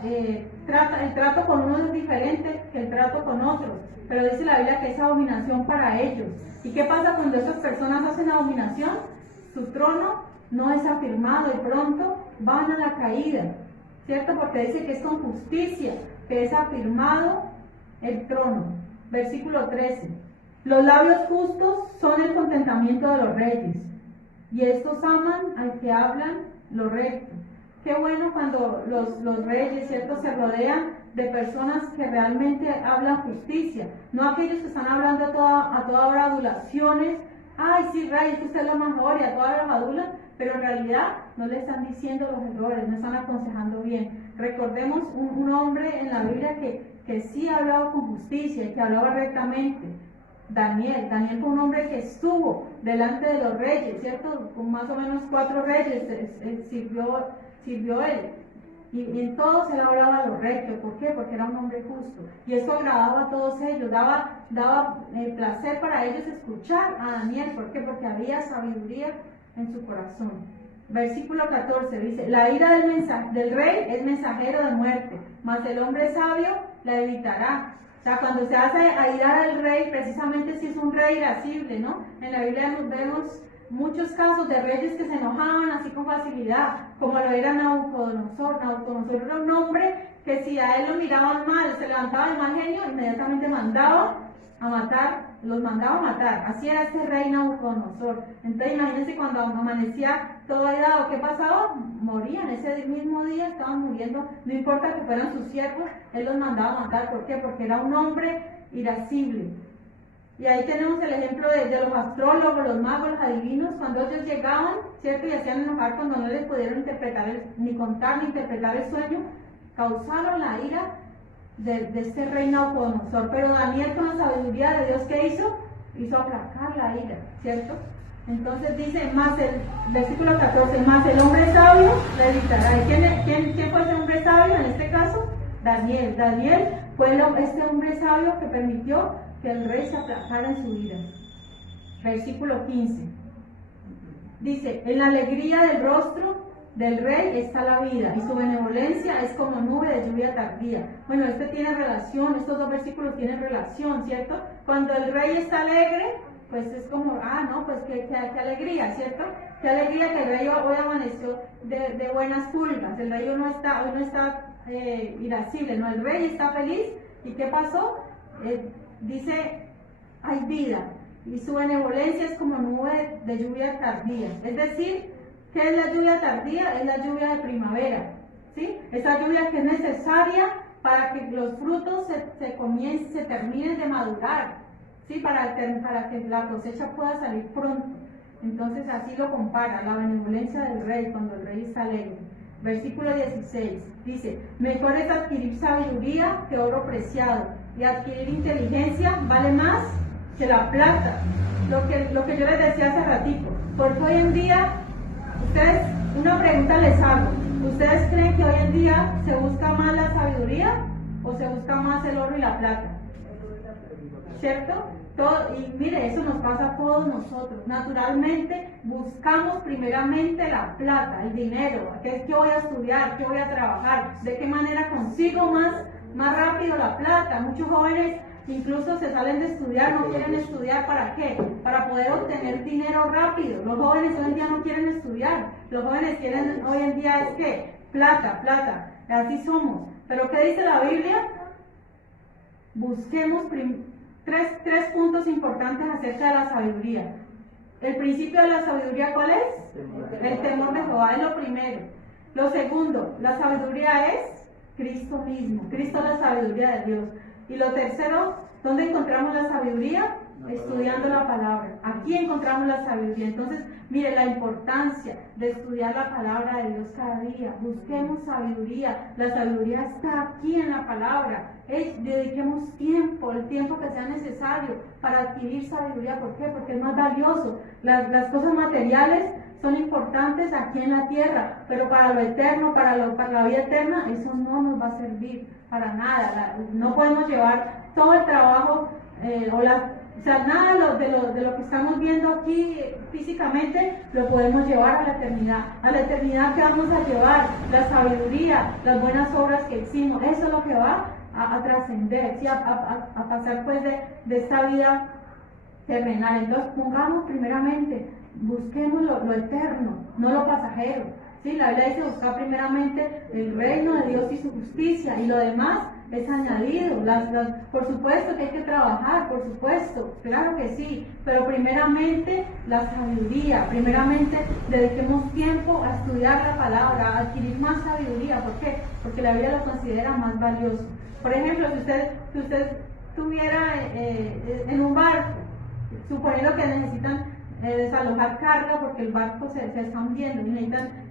El trato con unos es diferente que el trato con otros, pero dice la Biblia que es abominación para ellos. ¿Y qué pasa cuando esas personas hacen abominación? Su trono no es afirmado y pronto van a la caída, ¿cierto? Porque dice que es con justicia que es afirmado el trono. Versículo 13. Los labios justos son el contentamiento de los reyes, y estos aman al que hablan lo recto. Qué bueno cuando los reyes, ¿cierto?, se rodean de personas que realmente hablan justicia, no aquellos que están hablando a toda hora adulaciones. Ay, sí, rey, usted es lo mejor, y a toda hora adulan, pero en realidad no le están diciendo los errores, no están aconsejando bien. Recordemos un hombre en la Biblia que sí hablaba con justicia, que hablaba rectamente. Daniel fue un hombre que estuvo delante de los reyes, ¿cierto? Con más o menos 4 reyes sirvió él. Y en todos él hablaba lo recto. ¿Por qué? Porque era un hombre justo. Y eso agradaba a todos ellos, daba placer para ellos escuchar a Daniel. ¿Por qué? Porque había sabiduría en su corazón. Versículo 14 dice, la ira del rey es mensajero de muerte, mas el hombre sabio la evitará. O sea, cuando se hace airar al rey, precisamente si es un rey irascible, ¿no? En la Biblia vemos muchos casos de reyes que se enojaban así con facilidad, como lo era Nabucodonosor. Nabucodonosor era un hombre que si a él lo miraban mal, se levantaba de mal genio, inmediatamente los mandaba a matar. Así era este rey Nabucodonosor. Entonces imagínense cuando amanecía todo airado, ¿qué pasaba? Morían, ese mismo día estaban muriendo, no importa que fueran sus siervos, él los mandaba a matar. ¿Por qué? Porque era un hombre irascible. Y ahí tenemos el ejemplo de los astrólogos, los magos, los adivinos, cuando ellos llegaban, ¿cierto?, y hacían enojar cuando no les pudieron ni contar ni interpretar el sueño, causaron la ira de este rey Nabucodonosor. Pero Daniel, con la sabiduría de Dios, ¿qué hizo? Hizo aplacar la ira, ¿cierto? Entonces dice, versículo 14, más el hombre sabio la evitará. ¿Y quién fue ese hombre sabio en este caso? Daniel. Daniel fue este hombre sabio que permitió que el rey se aplacara en su ira. Versículo 15 dice, en la alegría del rostro del rey está la vida, y su benevolencia es como nube de lluvia tardía. Bueno, tiene relación, estos dos versículos tienen relación, ¿cierto? Cuando el rey está alegre, pues es como, pues qué alegría, ¿cierto? Qué alegría que el rey hoy amaneció de buenas pulgas. El rey hoy no está irascible, no, el rey está feliz. ¿Y qué pasó? Dice, hay vida, y su benevolencia es como nube de lluvia tardía. Es decir, ¿qué es la lluvia tardía? Es la lluvia de primavera, ¿sí? Esa lluvia que es necesaria para que los frutos se terminen de madurar, ¿sí? Para que la cosecha pueda salir pronto. Entonces así lo compara, la benevolencia del rey cuando el rey está alegre. Versículo 16 dice, mejor es adquirir sabiduría que oro preciado, y adquirir inteligencia vale más que la plata. Lo que yo les decía hace ratito, porque hoy en día, una pregunta les hago, ¿ustedes creen que hoy en día se busca más la sabiduría o se busca más el oro y la plata? ¿Cierto? Y mire, eso nos pasa a todos nosotros. Naturalmente buscamos primeramente la plata, el dinero, qué voy a estudiar, qué voy a trabajar, de qué manera consigo más rápido la plata. Muchos jóvenes incluso se salen de estudiar, no quieren estudiar. ¿Para qué? Para poder obtener dinero rápido. Los jóvenes hoy en día no quieren estudiar, los jóvenes quieren hoy en día es que plata, plata, así somos. Pero ¿qué dice la Biblia? Busquemos tres puntos importantes acerca de la sabiduría. El principio de la sabiduría, ¿cuál es? El temor de Jehová es lo primero. Lo segundo, la sabiduría es Cristo mismo. Cristo es la sabiduría de Dios. Y lo tercero, ¿dónde encontramos la sabiduría? Estudiando la palabra. Aquí encontramos la sabiduría. Entonces, mire la importancia de estudiar la palabra de Dios cada día. Busquemos sabiduría. La sabiduría está aquí en la palabra. Dediquemos tiempo, el tiempo que sea necesario para adquirir sabiduría. ¿Por qué? Porque es más valioso. Las cosas materiales son importantes aquí en la tierra, pero para lo eterno, para la vida eterna, eso no nos va a servir para nada. No podemos llevar todo el trabajo o sea, nada de lo que estamos viendo aquí físicamente lo podemos llevar a la eternidad. A la eternidad, ¿qué vamos a llevar? La sabiduría, las buenas obras que hicimos. Eso es lo que va a trascender, ¿sí? a pasar pues de esta vida terrenal. Entonces pongamos primeramente, busquemos lo eterno, no lo pasajero. ¿Sí? La Biblia dice buscar primeramente el reino de Dios y su justicia, y lo demás es añadido. Por supuesto que hay que trabajar, por supuesto, claro que sí, pero primeramente la sabiduría, primeramente dediquemos tiempo a estudiar la palabra, a adquirir más sabiduría. ¿Por qué? Porque la Biblia lo considera más valioso. Por ejemplo, si usted estuviera en un barco, suponiendo que necesitan desalojar carga porque el barco se está hundiendo,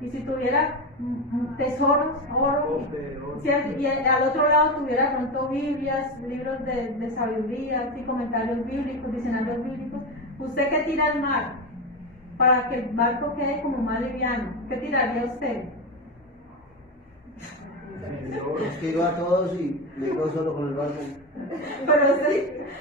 y si tuviera tesoros, oro, ¿cierto? Y al otro lado tuviera pronto Biblias, libros de sabiduría, ¿sí? Comentarios bíblicos, diccionarios bíblicos, ¿usted qué tira al mar para que el barco quede como más liviano? ¿Qué tiraría usted? Los tiro a todos y me quedo solo con el barco.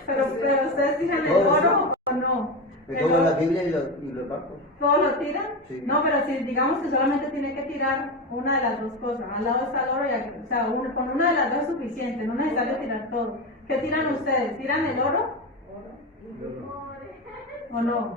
Pero ustedes tiran el oro o no. Me tomo la Biblia y los barcos. ¿Todos lo tiran? Sí. No, pero si digamos que solamente tiene que tirar una de las dos cosas, al lado está el oro y aquí, o sea, con una de las dos es suficiente, no es necesario tirar todo. ¿Qué tiran ustedes? ¿Tiran el oro? ¿O no?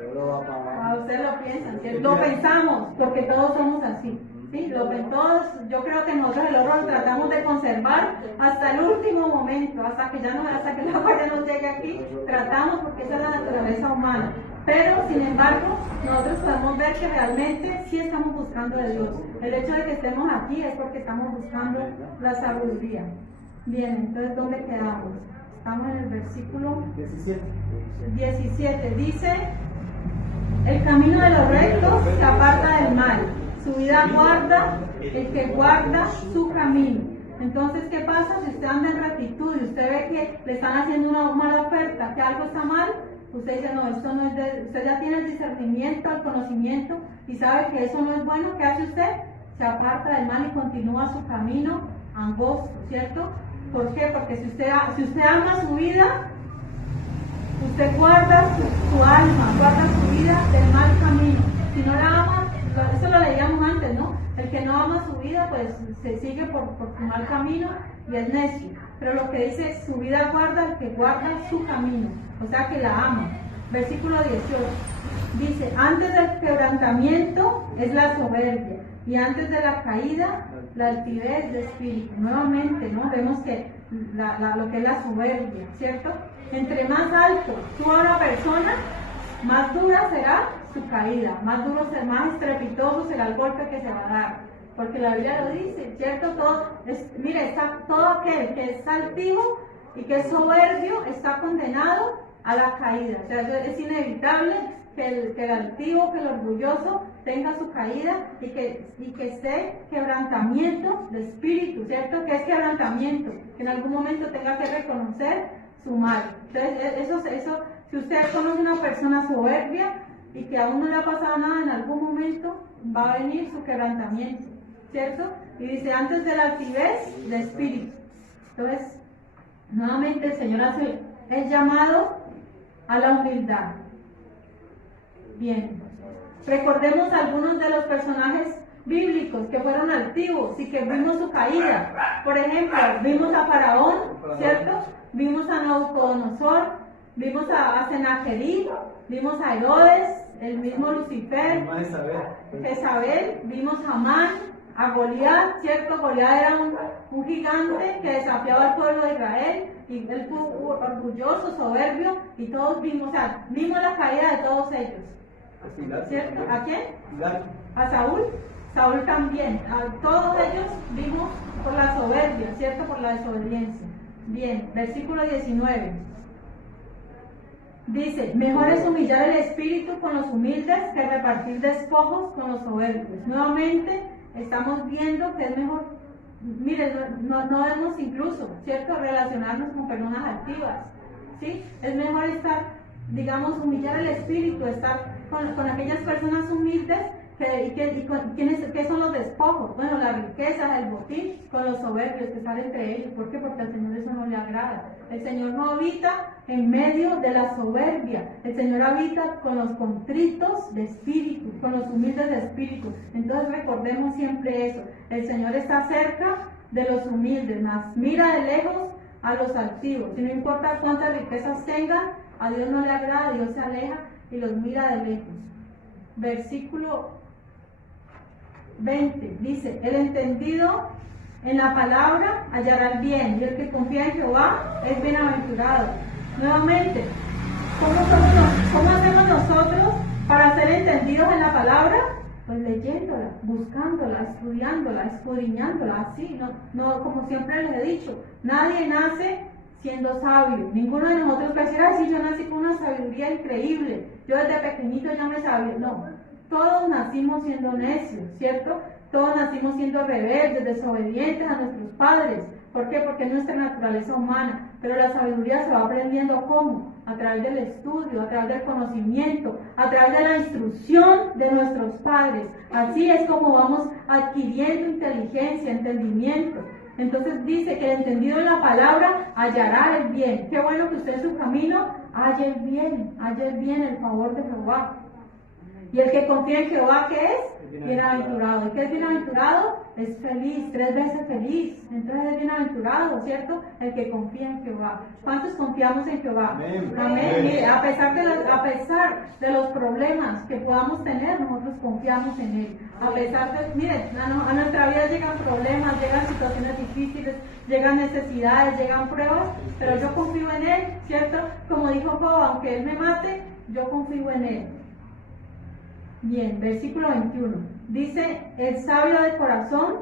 El oro va para abajo. Ustedes lo piensan, ¿cierto? Lo pensamos, porque todos somos así. ¿Sí? Todos, yo creo que nosotros el oro lo tratamos de conservar hasta el último momento, hasta que la falla no llegue aquí, tratamos, porque esa es la naturaleza humana. Pero, sin embargo, nosotros podemos ver que realmente sí estamos buscando de Dios. El hecho de que estemos aquí es porque estamos buscando la sabiduría. Bien, entonces, ¿dónde quedamos? Estamos en el versículo 17. Dice, el camino de los rectos se aparta del mal. Su vida guarda el que guarda su camino. Entonces, ¿qué pasa? Si usted anda en rectitud y usted ve que le están haciendo una mala oferta, que algo está mal, usted dice, no, esto no es usted ya tiene el discernimiento, el conocimiento y sabe que eso no es bueno. ¿Qué hace usted? Se aparta del mal y continúa su camino angosto, ¿cierto? ¿Por qué? Porque si usted ama su vida, usted guarda su alma, guarda su vida del mal camino. Si no la ama, eso lo leíamos antes, ¿no? El que no ama su vida, pues se sigue por su mal camino y es necio. Pero lo que dice, su vida guarda el que guarda su camino, o sea que la ama. Versículo 18 dice, antes del quebrantamiento es la soberbia, y antes de la caída, la altivez de espíritu. Nuevamente, ¿no? Vemos que lo que es la soberbia, ¿cierto? Entre más alto suba una persona, más dura será su caída, más más estrepitoso será el golpe que se va a dar, porque la Biblia lo dice, ¿cierto? Todo aquel que es altivo y que es soberbio está condenado a la caída. O sea, es inevitable que el altivo, que el orgulloso tenga su caída y que esté quebrantamiento de espíritu, ¿cierto? ¿Qué es quebrantamiento? Que en algún momento tenga que reconocer su mal. Entonces, eso, si usted conoce una persona soberbia y que aún no le ha pasado nada, en algún momento va a venir su quebrantamiento, ¿cierto? Y dice, antes de la altivez de espíritu. Entonces, nuevamente el Señor hace el llamado a la humildad. Bien, recordemos algunos de los personajes bíblicos que fueron altivos y que vimos su caída. Por ejemplo, vimos a Faraón, ¿cierto? vimos a Nabucodonosor, vimos a Sennacherib, vimos a Herodes, el mismo Lucifer, Vamos a saber. Jezabel, vimos a Amán, a Goliat, ¿cierto? Goliat era un gigante que desafiaba al pueblo de Israel y él fue orgulloso, soberbio y todos vimos, o sea, vimos la caída de todos ellos, Pilato ¿cierto? también. ¿A quién? Pilato. A Saúl, Saúl también, a todos ellos vimos por la soberbia, ¿cierto? Por la desobediencia. Bien, versículo 19. Dice, mejor es humillar el espíritu con los humildes que repartir despojos con los soberbios. Nuevamente estamos viendo que es mejor, miren, no debemos incluso, ¿cierto? Relacionarnos con personas altivas, ¿sí? Es mejor estar, digamos, humillar el espíritu, estar con aquellas personas humildes ¿qué son los despojos? Bueno, las riquezas, el botín, con los soberbios que están entre ellos. ¿Por qué? Porque al Señor eso no le agrada. El Señor no habita en medio de la soberbia. El Señor habita con los contritos de espíritu, con los humildes de espíritu. Entonces recordemos siempre eso. El Señor está cerca de los humildes, más mira de lejos a los altivos. Y no importa cuántas riquezas tengan, a Dios no le agrada, Dios se aleja y los mira de lejos. Versículo 20 dice, el entendido en la palabra hallará el bien y el que confía en Jehová es bienaventurado. Nuevamente, ¿cómo hacemos nosotros para ser entendidos en la palabra? Pues leyéndola, buscándola, estudiándola, escudriñándola, así, no, como siempre les he dicho, nadie nace siendo sabio. Ninguno de nosotros va a decir, sí, yo nací con una sabiduría increíble, yo desde pequeñito ya me sabía. No, todos nacimos siendo necios, ¿cierto? Todos nacimos siendo rebeldes, desobedientes a nuestros padres. ¿Por qué? Porque es nuestra naturaleza humana. Pero la sabiduría se va aprendiendo ¿cómo? A través del estudio, a través del conocimiento, a través de la instrucción de nuestros padres. Así es como vamos adquiriendo inteligencia, entendimiento. Entonces dice que el entendido en la palabra hallará el bien. Qué bueno que usted en su camino halle el bien, el favor de Jehová. Y el que confía en Jehová, ¿qué es? Bienaventurado. ¿Y qué es bienaventurado? Es feliz, 3 veces feliz. Entonces es bienaventurado, ¿cierto? El que confía en Jehová. ¿Cuántos confiamos en Jehová? Amén. Amén. Mire, a pesar de los problemas que podamos tener, nosotros confiamos en Él. A pesar de, mire, a nuestra vida llegan problemas, llegan situaciones difíciles, llegan necesidades, llegan pruebas, pero yo confío en Él, ¿cierto? Como dijo Job, aunque Él me mate, yo confío en Él. Bien, versículo 21. Dice, el sabio de corazón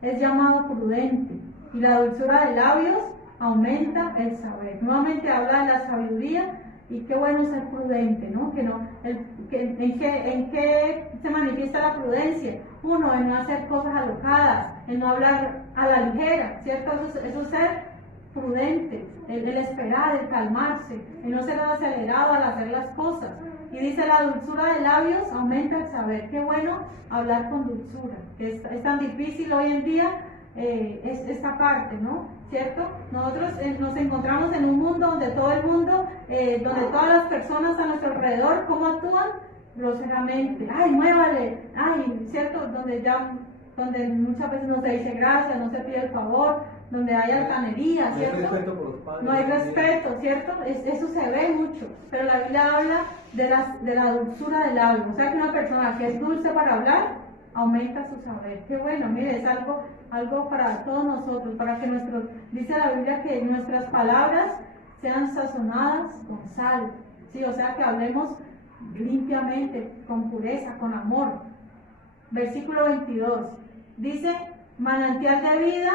es llamado prudente y la dulzura de labios aumenta el saber. Nuevamente habla de la sabiduría y qué bueno ser prudente, ¿no? ¿En qué se manifiesta la prudencia? Uno, en no hacer cosas alocadas, en no hablar a la ligera, ¿cierto? Eso es ser prudente, el esperar, el calmarse, el no ser acelerado al hacer las cosas. Y dice, la dulzura de labios aumenta el saber. Qué bueno hablar con dulzura. Es tan difícil hoy en día esta parte, ¿no? ¿Cierto? Nosotros nos encontramos en un mundo donde todo el mundo, donde todas las personas a nuestro alrededor, ¿cómo actúan? Groseramente. ¡Ay, muévale! ¡Ay! ¿Cierto? Donde muchas veces no se dice gracias, no se pide el favor, donde hay altanería, ¿cierto? No hay respeto por los padres. No hay respeto, ¿cierto? Eso se ve mucho, pero la Biblia habla de la dulzura del labio. O sea que una persona que es dulce para hablar, aumenta su saber. Qué bueno, mire, es algo para todos nosotros, para que dice la Biblia que nuestras palabras sean sazonadas con sal, ¿sí? O sea que hablemos limpiamente, con pureza, con amor. Versículo 22, dice, manantial de vida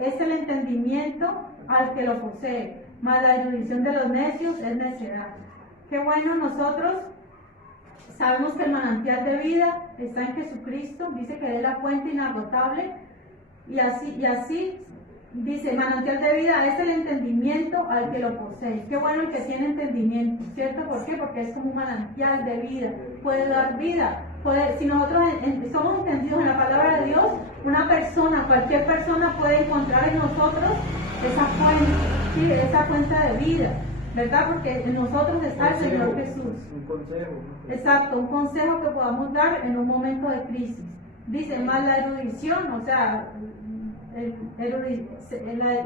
es el entendimiento al que lo posee, mas la erudición de los necios es necedad. Qué bueno, nosotros sabemos que el manantial de vida está en Jesucristo, dice que es la fuente inagotable, y así dice, manantial de vida es el entendimiento al que lo posee. Qué bueno el que tiene entendimiento, ¿cierto? ¿Por qué? Porque es como un manantial de vida, puede dar vida. Si nosotros somos entendidos en la palabra de Dios, cualquier persona puede encontrar en nosotros esa fuente, ¿sí? Esa fuente de vida, ¿verdad? Porque en nosotros está el Señor Jesús. Un consejo. Exacto, un consejo que podamos dar en un momento de crisis. Dice, más la erudición, o sea,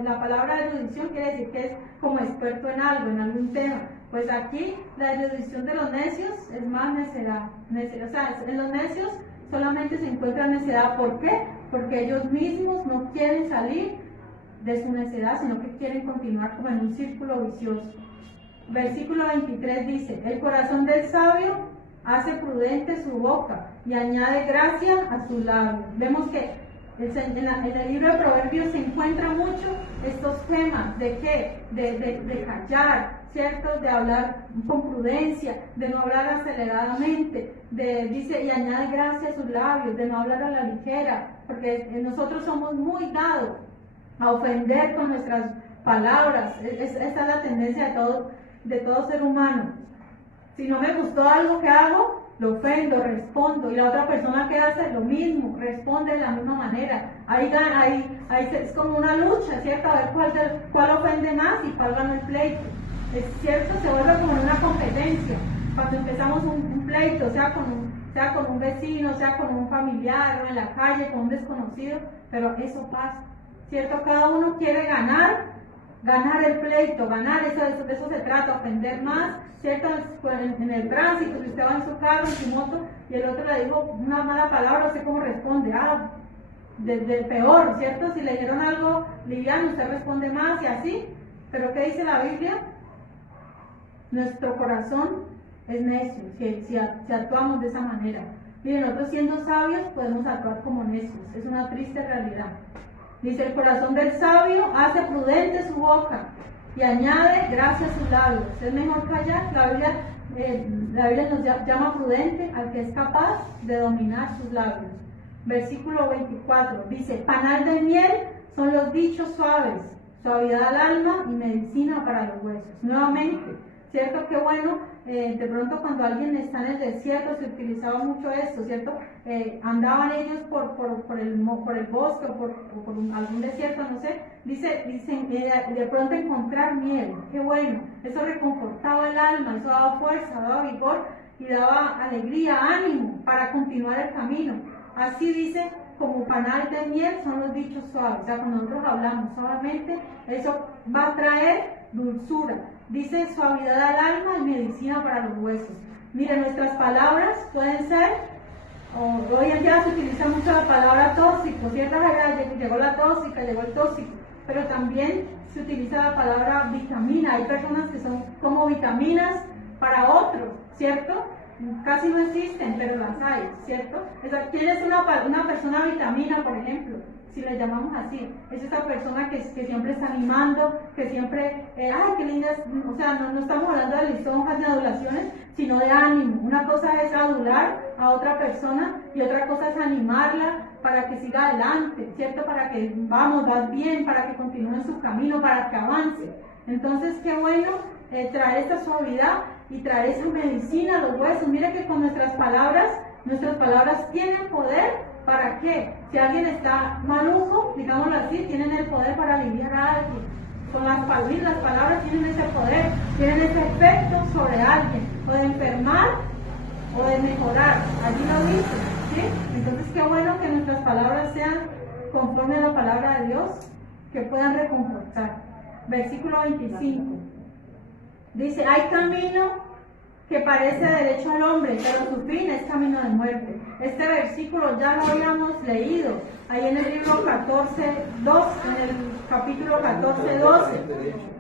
la palabra erudición quiere decir que es como experto en algo, en algún tema. Pues aquí la erudición de los necios es más necedad. O sea, en los necios solamente se encuentra necedad. ¿Por qué? Porque ellos mismos no quieren salir de su necedad, sino que quieren continuar como en un círculo vicioso. Versículo 23 dice: el corazón del sabio hace prudente su boca y añade gracia a sus labios. Vemos que en el libro de Proverbios se encuentra mucho estos temas de qué, de callar, ¿cierto? De hablar con prudencia, de no hablar aceleradamente, dice, y añade gracia a sus labios, de no hablar a la ligera, porque nosotros somos muy dados a ofender con nuestras palabras. Esta es la tendencia de todo ser humano. Si no me gustó algo que hago, lo ofendo, respondo, y la otra persona que hace lo mismo, responde de la misma manera. Ahí es como una lucha, ¿cierto? A ver cuál ofende más y cuál gana el pleito. Es cierto, se vuelve como una competencia. Cuando empezamos un pleito, sea con un vecino, sea con un familiar, o en la calle, con un desconocido, pero eso pasa, ¿cierto? Cada uno quiere ganar el pleito, de eso se trata, ofender más, ¿cierto? En el tránsito, si usted va en su carro, en su moto, y el otro le dijo una mala palabra, ¿usted cómo responde? De peor, ¿cierto? Si le dijeron algo liviano, usted responde más y así. Pero ¿qué dice la Biblia? Nuestro corazón es necio, si actuamos de esa manera. Miren, nosotros siendo sabios podemos actuar como necios, es una triste realidad. Dice: el corazón del sabio hace prudente su boca y añade gracia a sus labios. Es mejor callar. La Biblia nos llama prudente al que es capaz de dominar sus labios. Versículo 24 dice: panal de miel son los dichos suaves, suavidad al alma y medicina para los huesos. Nuevamente, ¿cierto? Qué bueno, de pronto cuando alguien está en el desierto se utilizaba mucho esto, ¿cierto? Andaban ellos por el bosque o por algún desierto, no sé, dicen de pronto encontrar miel. Qué bueno, eso reconfortaba el alma, eso daba fuerza, daba vigor y daba alegría, ánimo para continuar el camino. Así dice: como panal de miel son los dichos suaves. O sea, cuando nosotros hablamos suavemente, eso va a traer dulzura. Dice: suavidad al alma y medicina para los huesos. Miren, nuestras palabras pueden ser, hoy en día se utiliza mucho la palabra tóxico, ¿cierto? Llegó la tóxica, llegó el tóxico, pero también se utiliza la palabra vitamina. Hay personas que son como vitaminas para otros, ¿cierto? Casi no existen, pero las hay, ¿cierto? ¿Quién es una persona vitamina, por ejemplo? Si le llamamos así, es esa persona que siempre está animando, que siempre, ¡ay, qué lindas! O sea, no estamos hablando de lisonjas ni adulaciones, sino de ánimo. Una cosa es adular a otra persona y otra cosa es animarla para que siga adelante, ¿cierto? Para que, vas bien, para que continúe en su camino, para que avance. Entonces, qué bueno traer esta suavidad y traer esa medicina a los huesos. Mira que con nuestras palabras tienen poder. ¿Para qué? Si alguien está maluco, digámoslo así, tienen el poder para aliviar a alguien. Con las palabras tienen ese poder, tienen ese efecto sobre alguien, o de enfermar o de mejorar. Allí lo dice, ¿sí? Entonces, qué bueno que nuestras palabras sean conforme a la palabra de Dios, que puedan reconfortar. Versículo 25. Dice: hay camino que parece derecho al hombre, pero su fin es camino de muerte. Este versículo ya lo habíamos leído ahí en el libro 14:2, en el capítulo 14:12.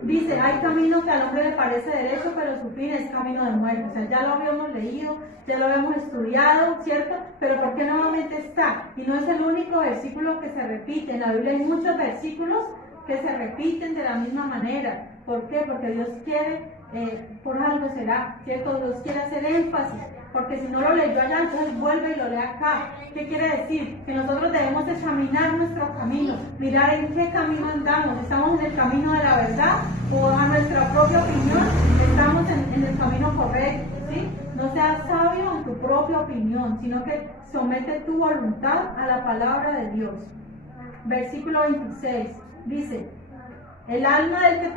Dice: hay camino que al hombre le parece derecho, pero su fin es camino de muerte. O sea, ya lo habíamos leído, ya lo habíamos estudiado, ¿cierto? Pero ¿por qué nuevamente está? Y no es el único versículo que se repite. En la Biblia hay muchos versículos que se repiten de la misma manera. ¿Por qué? Porque Dios quiere, por algo será, ¿cierto? Dios quiere hacer énfasis, porque si no lo leyó allá, entonces vuelve y lo lee acá. ¿Qué quiere decir? Que nosotros debemos examinar nuestro camino, mirar en qué camino andamos. ¿Estamos en el camino de la verdad o a nuestra propia opinión estamos en el camino correcto? ¿Sí? No seas sabio en tu propia opinión, sino que somete tu voluntad a la palabra de Dios. Versículo 26 dice: el alma del que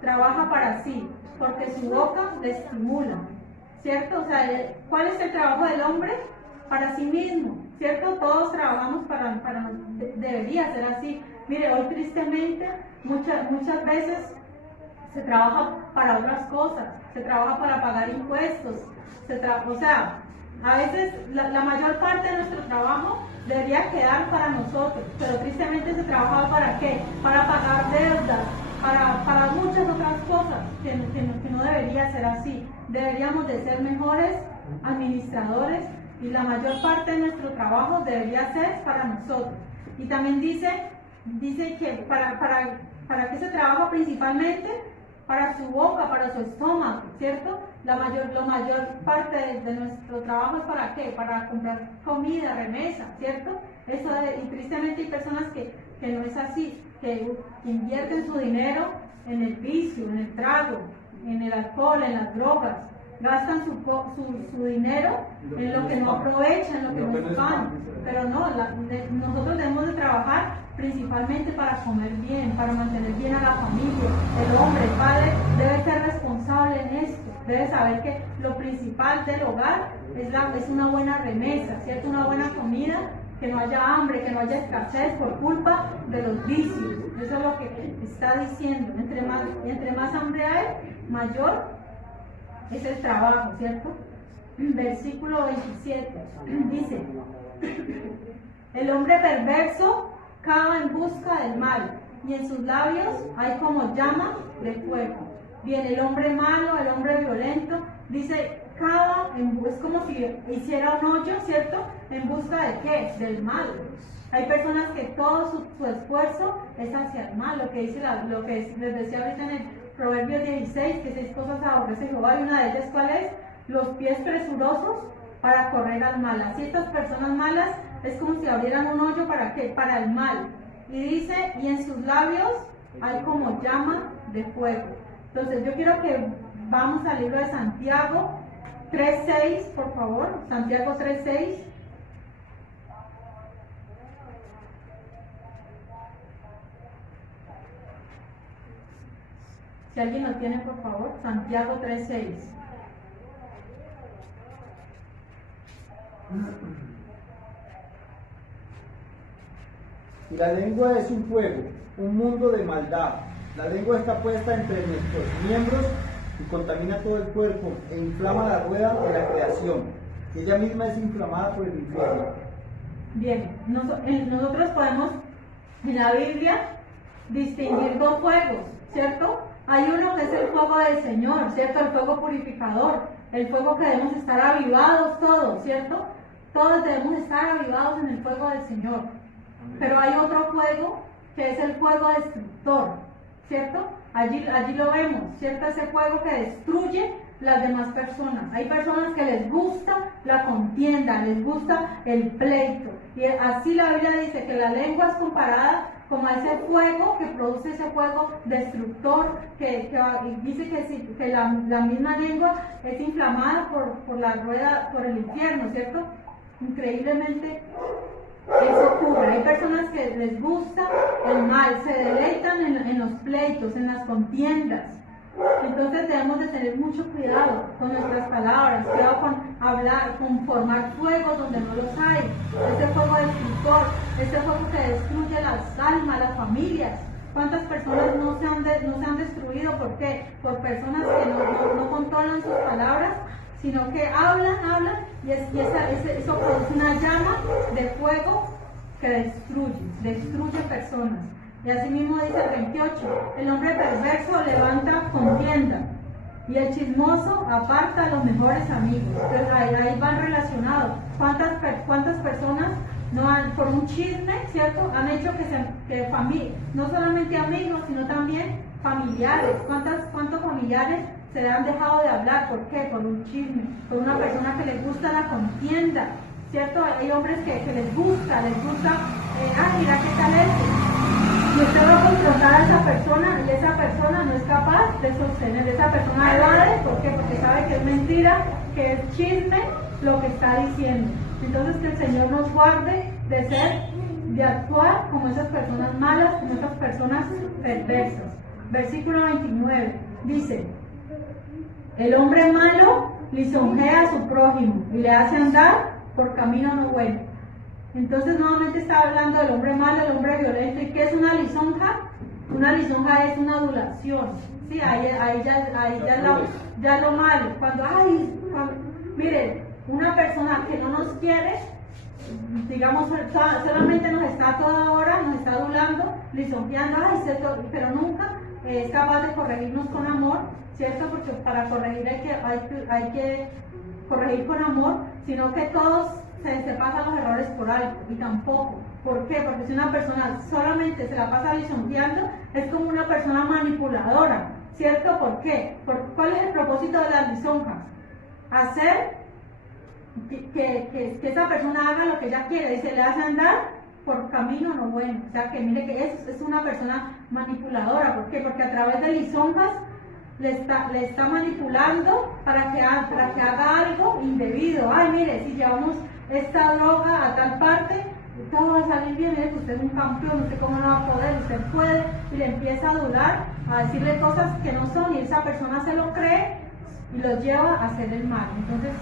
trabaja para sí, porque su boca le estimula, ¿cierto? O sea, ¿cuál es el trabajo del hombre? Para sí mismo, ¿cierto? Todos trabajamos debería ser así. Mire, hoy tristemente muchas veces se trabaja para otras cosas, se trabaja para pagar impuestos, o sea, a veces la mayor parte de nuestro trabajo debería quedar para nosotros, pero tristemente se trabaja ¿para qué? Para pagar deudas, para muchas otras cosas que no debería ser así. Deberíamos de ser mejores administradores y la mayor parte de nuestro trabajo debería ser para nosotros. Y también dice que para qué se trabaja principalmente para su boca, para su estómago, ¿cierto? La mayor parte de nuestro trabajo es ¿para qué? Para comprar comida, remesa, ¿cierto? Y tristemente hay personas que no es así, que invierten su dinero en el vicio, en el trago, en el alcohol, en las drogas, gastan su dinero en lo que no aprovechan, en lo que no es pan. Pero no, nosotros debemos de trabajar principalmente para comer bien, para mantener bien a la familia. El hombre, el padre, debe ser responsable en esto, debe saber que lo principal del hogar es una buena remesa, ¿cierto? Una buena comida, que no haya hambre, que no haya escasez por culpa de los vicios. Eso es lo que está diciendo. Entre más hambre hay, mayor es el trabajo, ¿cierto? Versículo 27 dice: el hombre perverso cava en busca del mal, y en sus labios hay como llama de fuego. Bien, el hombre malo, el hombre violento, dice, cava, es como si hiciera un hoyo, ¿cierto? ¿En busca de qué? Del mal. Hay personas que todo su esfuerzo es hacia el mal, lo que les decía ahorita en el Proverbios 16, que 6 cosas aborrece Jehová, y una de ellas, ¿cuál es? Los pies presurosos para correr al mal. Así estas personas malas es como si abrieran un hoyo, ¿para qué? Para el mal. Y dice, y en sus labios hay como llama de fuego. Entonces yo quiero que vamos al libro de Santiago 3:6, por favor. Santiago 3:6. Si alguien lo tiene, por favor, Santiago 3:6. Y la lengua es un fuego, un mundo de maldad. La lengua está puesta entre nuestros miembros y contamina todo el cuerpo e inflama la rueda de la creación. Ella misma es inflamada por el infierno. Bien, nosotros podemos en la Biblia distinguir 2 fuegos, ¿cierto? Hay uno que es el fuego del Señor, ¿cierto? El fuego purificador, el fuego que debemos estar avivados todos, ¿cierto? Todos debemos estar avivados en el fuego del Señor. Pero hay otro fuego que es el fuego destructor, ¿cierto? Allí lo vemos, ¿cierto? Ese fuego que destruye las demás personas. Hay personas que les gusta la contienda, les gusta el pleito. Y así la Biblia dice que la lengua es comparada como a ese fuego que produce ese fuego destructor, que dice que la misma lengua es inflamada por la rueda, por el infierno, ¿cierto? Increíblemente eso ocurre. Hay personas que les gusta el mal, se deleitan en los pleitos, en las contiendas. Entonces debemos de tener mucho cuidado con nuestras palabras, cuidado con hablar, con formar fuegos donde no los hay. Ese fuego destructor, ese fuego que destruye las almas, las familias. ¿Cuántas personas no se han destruido? ¿Por qué? Por personas que no controlan sus palabras, sino que hablan, y eso produce una llama de fuego que destruye personas. Y así mismo dice el 28, el hombre perverso levanta contienda, y el chismoso aparta a los mejores amigos. Entonces ahí van relacionados. ¿Cuántas personas no han, por un chisme, ¿cierto? Han hecho que familia, no solamente amigos, sino también familiares. ¿Cuántos familiares se han dejado de hablar? ¿Por qué? Por un chisme, por una persona que les gusta la contienda, ¿cierto? Hay hombres que les gusta, mira qué tal este. Y usted va a confrontar a esa persona y esa persona no es capaz de sostener, esa persona evade. ¿Por qué? Porque sabe que es mentira, que es chisme lo que está diciendo. Entonces que el Señor nos guarde de actuar como esas personas malas, como esas personas perversas. Versículo 29 dice: el hombre malo lisonjea a su prójimo y le hace andar por camino no bueno. Entonces nuevamente está hablando del hombre malo, del hombre violento. ¿Y qué es una lisonja? Una lisonja es una adulación. Sí, ahí ya lo malo. Mire, una persona que no nos quiere, digamos, solamente nos está a toda hora, nos está adulando, lisonjeando, pero nunca es capaz de corregirnos con amor, ¿cierto? Porque para corregir hay que corregir con amor, sino que todos se pasan los errores por alto, y tampoco. ¿Por qué? Porque si una persona solamente se la pasa lisonjeando, es como una persona manipuladora, ¿cierto? ¿Por qué? ¿Cuál es el propósito de las lisonjas? Hacer que esa persona haga lo que ella quiere, y se le hace andar por camino no bueno. O sea, que mire que es una persona manipuladora. ¿Por qué? Porque a través de lisonjas le está manipulando para que haga algo indebido. Ay, mire, si llevamos esta droga a tal parte, todo va a salir bien, mire que usted es un campeón, usted cómo no va a poder, usted puede, y le empieza a adular, a decirle cosas que no son, y esa persona se lo cree y lo lleva a hacer el mal. Entonces,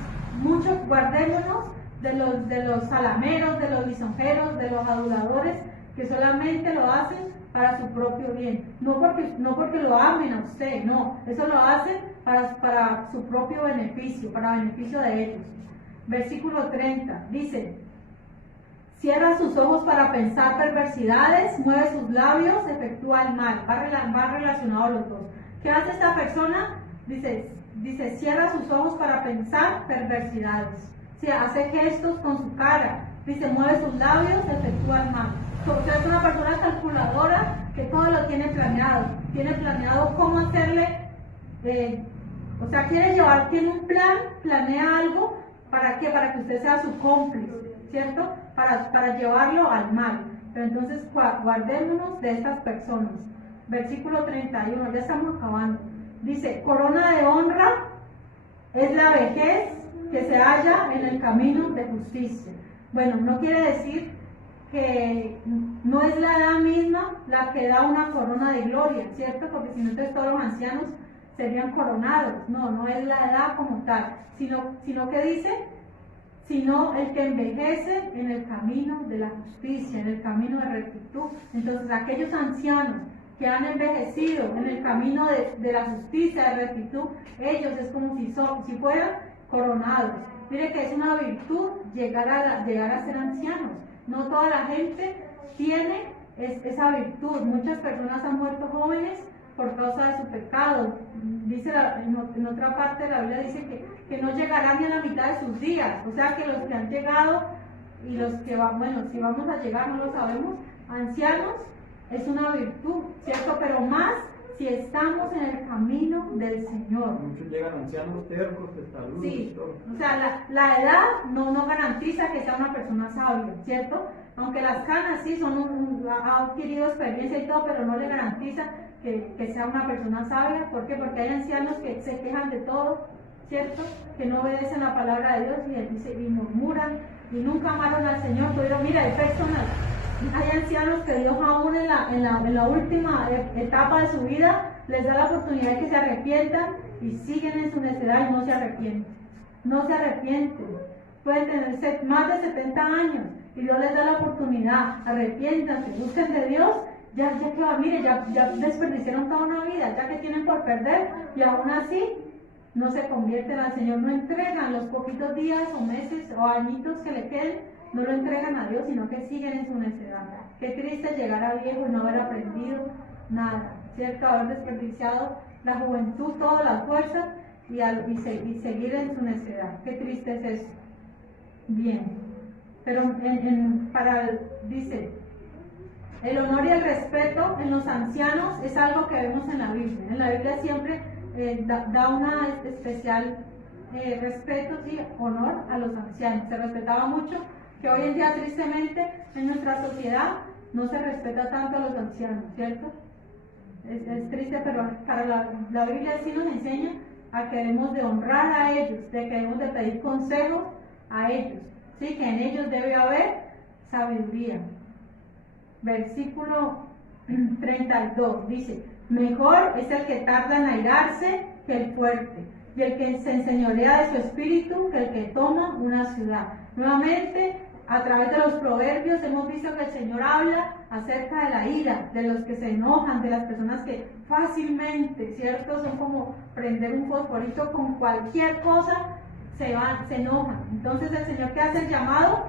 guardémonos de los salameros, de los lisonjeros, de los aduladores, que solamente lo hacen para su propio bien, no porque lo amen a usted, no, eso lo hacen para su propio beneficio, para beneficio de ellos. Versículo 30, dice: cierra sus ojos para pensar perversidades, mueve sus labios, efectúa el mal. Va relacionado a los dos. ¿Qué hace esta persona? Dice, cierra sus ojos para pensar perversidades. Sí, hace gestos con su cara. Dice, mueve sus labios, efectúa el mal. Usted es una persona calculadora que todo lo tiene planeado cómo hacerle, tiene un plan, planea algo. ¿Para qué? Para que usted sea su cómplice, ¿cierto? Para llevarlo al mal. Pero entonces guardémonos de estas personas. Versículo 31, ya estamos acabando. Dice, corona de honra es la vejez que se halla en el camino de justicia. Bueno, no quiere decir que no es la edad misma la que da una corona de gloria, ¿cierto? Porque si no, entonces todos los ancianos serían coronados. No es la edad como tal, sino que dice, sino el que envejece en el camino de la justicia, en el camino de rectitud. Entonces, aquellos ancianos que han envejecido en el camino de la justicia, de rectitud, ellos es como si fueran coronados. Mire que es una virtud llegar a ser ancianos. No toda la gente tiene esa virtud. Muchas personas han muerto jóvenes por causa de su pecado. Dice en otra parte de la Biblia dice que no llegarán ni a la mitad de sus días. O sea que los que han llegado y los que si vamos a llegar no lo sabemos, ancianos, es una virtud, ¿cierto? Pero más si estamos en el camino del Señor. Muchos llegan ancianos tercos, testarudos. Sí, o sea, la edad no garantiza que sea una persona sabia, ¿cierto? Aunque las canas sí ha adquirido experiencia y todo, pero no le garantiza que sea una persona sabia. ¿Por qué? Porque hay ancianos que se quejan de todo, ¿cierto? Que no obedecen la palabra de Dios y murmuran y nunca amaron al Señor. Pero mira, hay ancianos que Dios aún en la última etapa de su vida les da la oportunidad de que se arrepientan y siguen en su necedad y no se arrepienten. Pueden tener más de 70 años y Dios les da la oportunidad. Arrepiéntanse, busquen de Dios. Ya desperdiciaron toda una vida, ya que tienen por perder, y aún así no se convierten al Señor, no entregan los poquitos días o meses o añitos que le queden, no lo entregan a Dios, sino que siguen en su necedad. Qué triste llegar a viejo y no haber aprendido nada, ¿cierto? Haber desperdiciado la juventud, todas las fuerzas y seguir en su necedad. Qué triste es eso. Bien, pero dice, el honor y el respeto en los ancianos es algo que vemos en la Biblia. En la Biblia siempre da una especial respeto y honor a los ancianos. Se respetaba mucho, que hoy en día tristemente en nuestra sociedad no se respeta tanto a los ancianos, ¿cierto? Es triste, pero para la Biblia sí nos enseña a que debemos de honrar a ellos, de que debemos de pedir consejos a ellos, ¿sí? Que en ellos debe haber sabiduría. Versículo 32 dice, mejor es el que tarda en airarse que el fuerte, y el que se enseñorea de su espíritu que el que toma una ciudad. Nuevamente, A través de los proverbios hemos visto que el Señor habla acerca de la ira, de los que se enojan, de las personas que fácilmente, ¿cierto? Son como prender un fosforito con cualquier cosa, se enojan. Entonces el Señor que hace el llamado,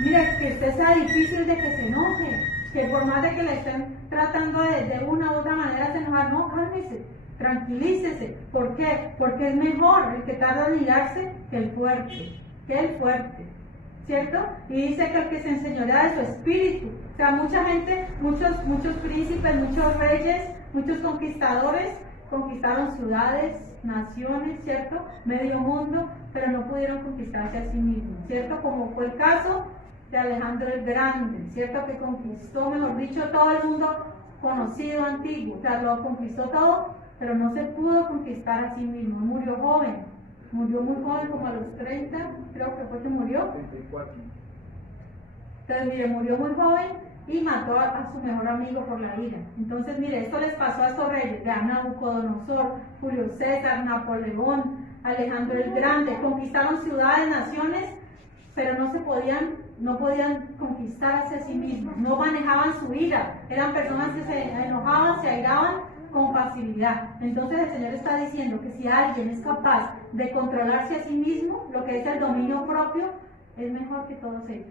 mire, que usted sea difícil de que se enoje, que por más de que le estén tratando de una u otra manera de enojar, no, cálmese, tranquilícese. ¿Por qué? Porque es mejor el que tarda en irarse que el fuerte, ¿cierto? Y dice que el que se enseñorea de su espíritu. O sea, mucha gente, muchos príncipes, muchos reyes, muchos conquistadores, conquistaron ciudades, naciones, ¿cierto? Medio mundo, pero no pudieron conquistarse a sí mismos, ¿cierto? Como fue el caso de Alejandro el Grande, ¿cierto? Que conquistó, mejor dicho, todo el mundo conocido, antiguo, o sea, lo conquistó todo, pero no se pudo conquistar a sí mismo, murió joven, murió muy joven, como a los 30, creo que fue que murió. 34. Entonces, mire, murió muy joven y mató a su mejor amigo por la ira. Entonces, mire, esto les pasó a estos reyes, ya Nabucodonosor, Julio César, Napoleón, Alejandro el Grande, conquistaron ciudades, naciones, pero no podían conquistarse a sí mismos, no manejaban su ira, eran personas que se enojaban, se airaban con facilidad. Entonces el Señor está diciendo que si alguien es capaz de controlarse a sí mismo, lo que es el dominio propio, es mejor que todos ellos.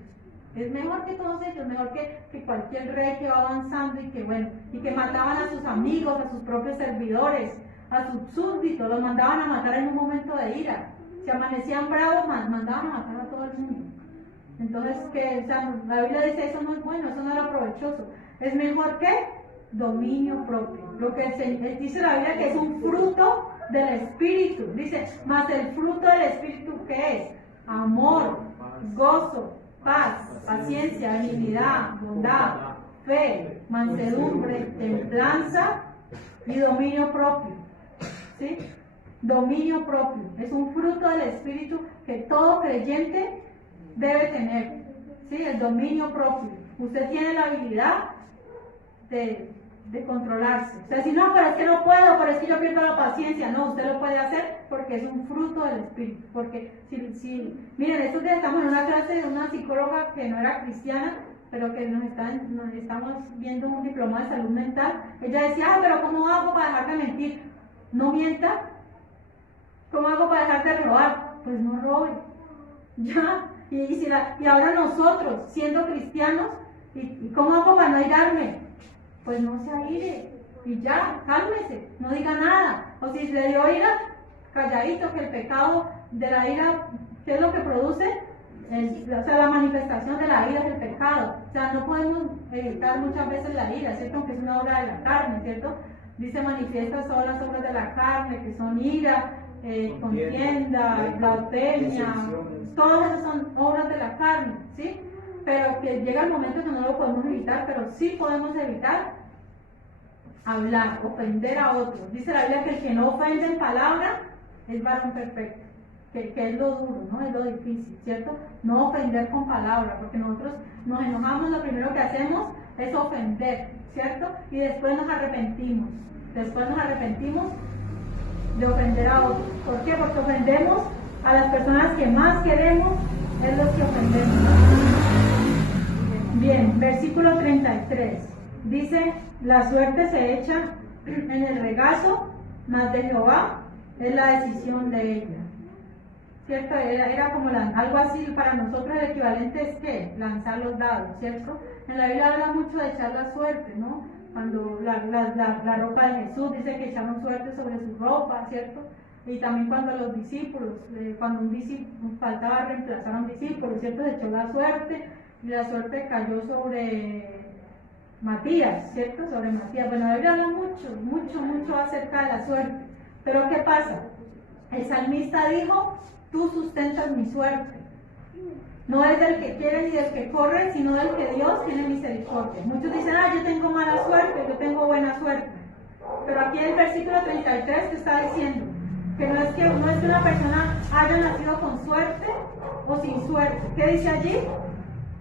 Es mejor que todos ellos, mejor que cualquier rey que va avanzando y que mataban a sus amigos, a sus propios servidores, a sus súbditos, los mandaban a matar en un momento de ira. Si amanecían bravos, mandaban a matar a todo el mundo. Entonces, la Biblia dice, eso no es bueno, eso no era provechoso. Es mejor que dominio propio. Lo que dice la Biblia que es un fruto del Espíritu. Dice, más el fruto del Espíritu, ¿qué es? Amor, gozo, paz, paciencia, benignidad, bondad, fe, mansedumbre, templanza y dominio propio. ¿Sí? Dominio propio. Es un fruto del Espíritu que todo creyente debe tener. ¿Sí? El dominio propio. Usted tiene la habilidad de controlarse. O sea, si no, pero es que no puedo, pero es que yo pierdo la paciencia. No, usted lo puede hacer porque es un fruto del Espíritu. Porque miren, estos días estamos en una clase de una psicóloga que no era cristiana, pero que nos estamos viendo un diploma de salud mental. Ella decía, pero ¿cómo hago para dejar de mentir? No mienta. ¿Cómo hago para dejar de robar? Pues no robe. Ya. Y ahora nosotros, siendo cristianos, ¿y cómo hago para no airarme? Pues no se aire. Y ya, cálmese, no diga nada. O si le dio ira, calladito, que el pecado de la ira, ¿qué es lo que produce? O sea, la manifestación de la ira es el pecado. O sea, no podemos evitar muchas veces la ira, ¿cierto? Aunque es una obra de la carne, ¿cierto? Dice, manifiesta todas las obras de la carne, que son ira, contienda, blasfemia, todas esas son obras de la carne, ¿sí? Pero que llega el momento que no lo podemos evitar, pero sí podemos evitar hablar, ofender a otros. Dice la Biblia que el que no ofende en palabra es varón perfecto, que es lo duro, ¿no? Es lo difícil, ¿cierto? No ofender con palabra, porque nosotros nos enojamos, lo primero que hacemos es ofender, ¿cierto? Y después nos arrepentimos de ofender a otros. ¿Por qué? Porque ofendemos a las personas que más queremos, es los que ofendemos. Bien, versículo 33. Dice, la suerte se echa en el regazo, mas de Jehová es la decisión de ella. ¿Cierto? Era como algo así, para nosotros el equivalente es que lanzar los dados, ¿cierto? En la Biblia habla mucho de echar la suerte, ¿no? Cuando la ropa de Jesús dice que echaron suerte sobre su ropa, ¿cierto? Y también cuando los discípulos, cuando un discípulo faltaba reemplazar a un discípulo, ¿cierto? Se echó la suerte y la suerte cayó sobre Matías, ¿cierto? Sobre Matías. Bueno, la Biblia habla mucho acerca de la suerte. Pero ¿qué pasa? El salmista dijo, tú sustentas mi suerte. No es del que quiere ni del que corre, sino del que Dios tiene misericordia. Muchos dicen, yo tengo mala suerte, yo tengo buena suerte. Pero aquí en el versículo 33 te está diciendo que no es que una persona haya nacido con suerte o sin suerte. ¿Qué dice allí?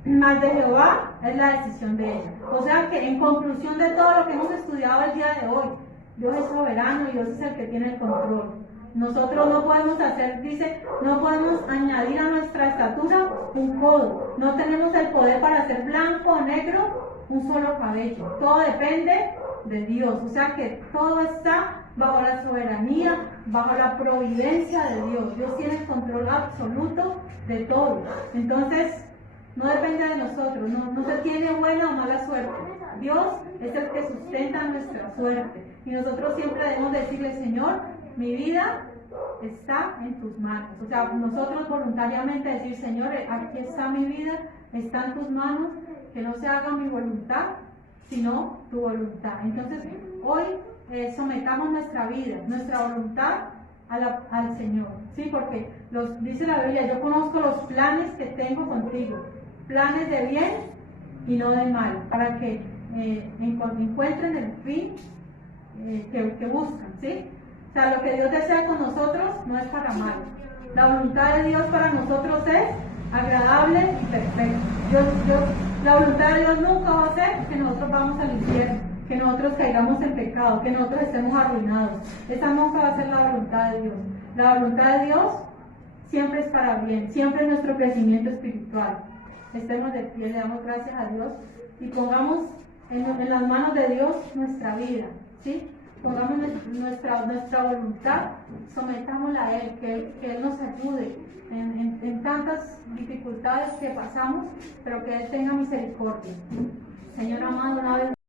Mas de Jehová es la decisión de ella. O sea que en conclusión de todo lo que hemos estudiado el día de hoy, Dios es soberano y Dios es el que tiene el control. Nosotros no podemos hacer, dice, no podemos añadir a nuestra estatura un codo. No tenemos el poder para hacer blanco o negro un solo cabello. Todo depende de Dios. O sea que todo está bajo la soberanía, bajo la providencia de Dios. Dios tiene el control absoluto de todo. Entonces, no depende de nosotros. No se tiene buena o mala suerte. Dios es el que sustenta nuestra suerte. Y nosotros siempre debemos decirle, Señor, mi vida está en tus manos. O sea, nosotros voluntariamente decir, Señor, aquí está mi vida, está en tus manos, que no se haga mi voluntad, sino tu voluntad. Entonces, hoy sometamos nuestra vida, nuestra voluntad al Señor, ¿sí? Porque dice la Biblia, yo conozco los planes que tengo contigo, planes de bien y no de mal, para que encuentren el fin que buscan, ¿sí? O sea, lo que Dios desea con nosotros no es para mal. La voluntad de Dios para nosotros es agradable y perfecta. La voluntad de Dios nunca va a ser que nosotros vamos al infierno, que nosotros caigamos en pecado, que nosotros estemos arruinados. Esa nunca va a ser la voluntad de Dios. La voluntad de Dios siempre es para bien, siempre es nuestro crecimiento espiritual. Estemos de pie, le damos gracias a Dios y pongamos en las manos de Dios nuestra vida, ¿sí? Pongamos nuestra voluntad, sometámosla a Él, que Él nos ayude en tantas dificultades que pasamos, pero que Él tenga misericordia. Señor amado, una vez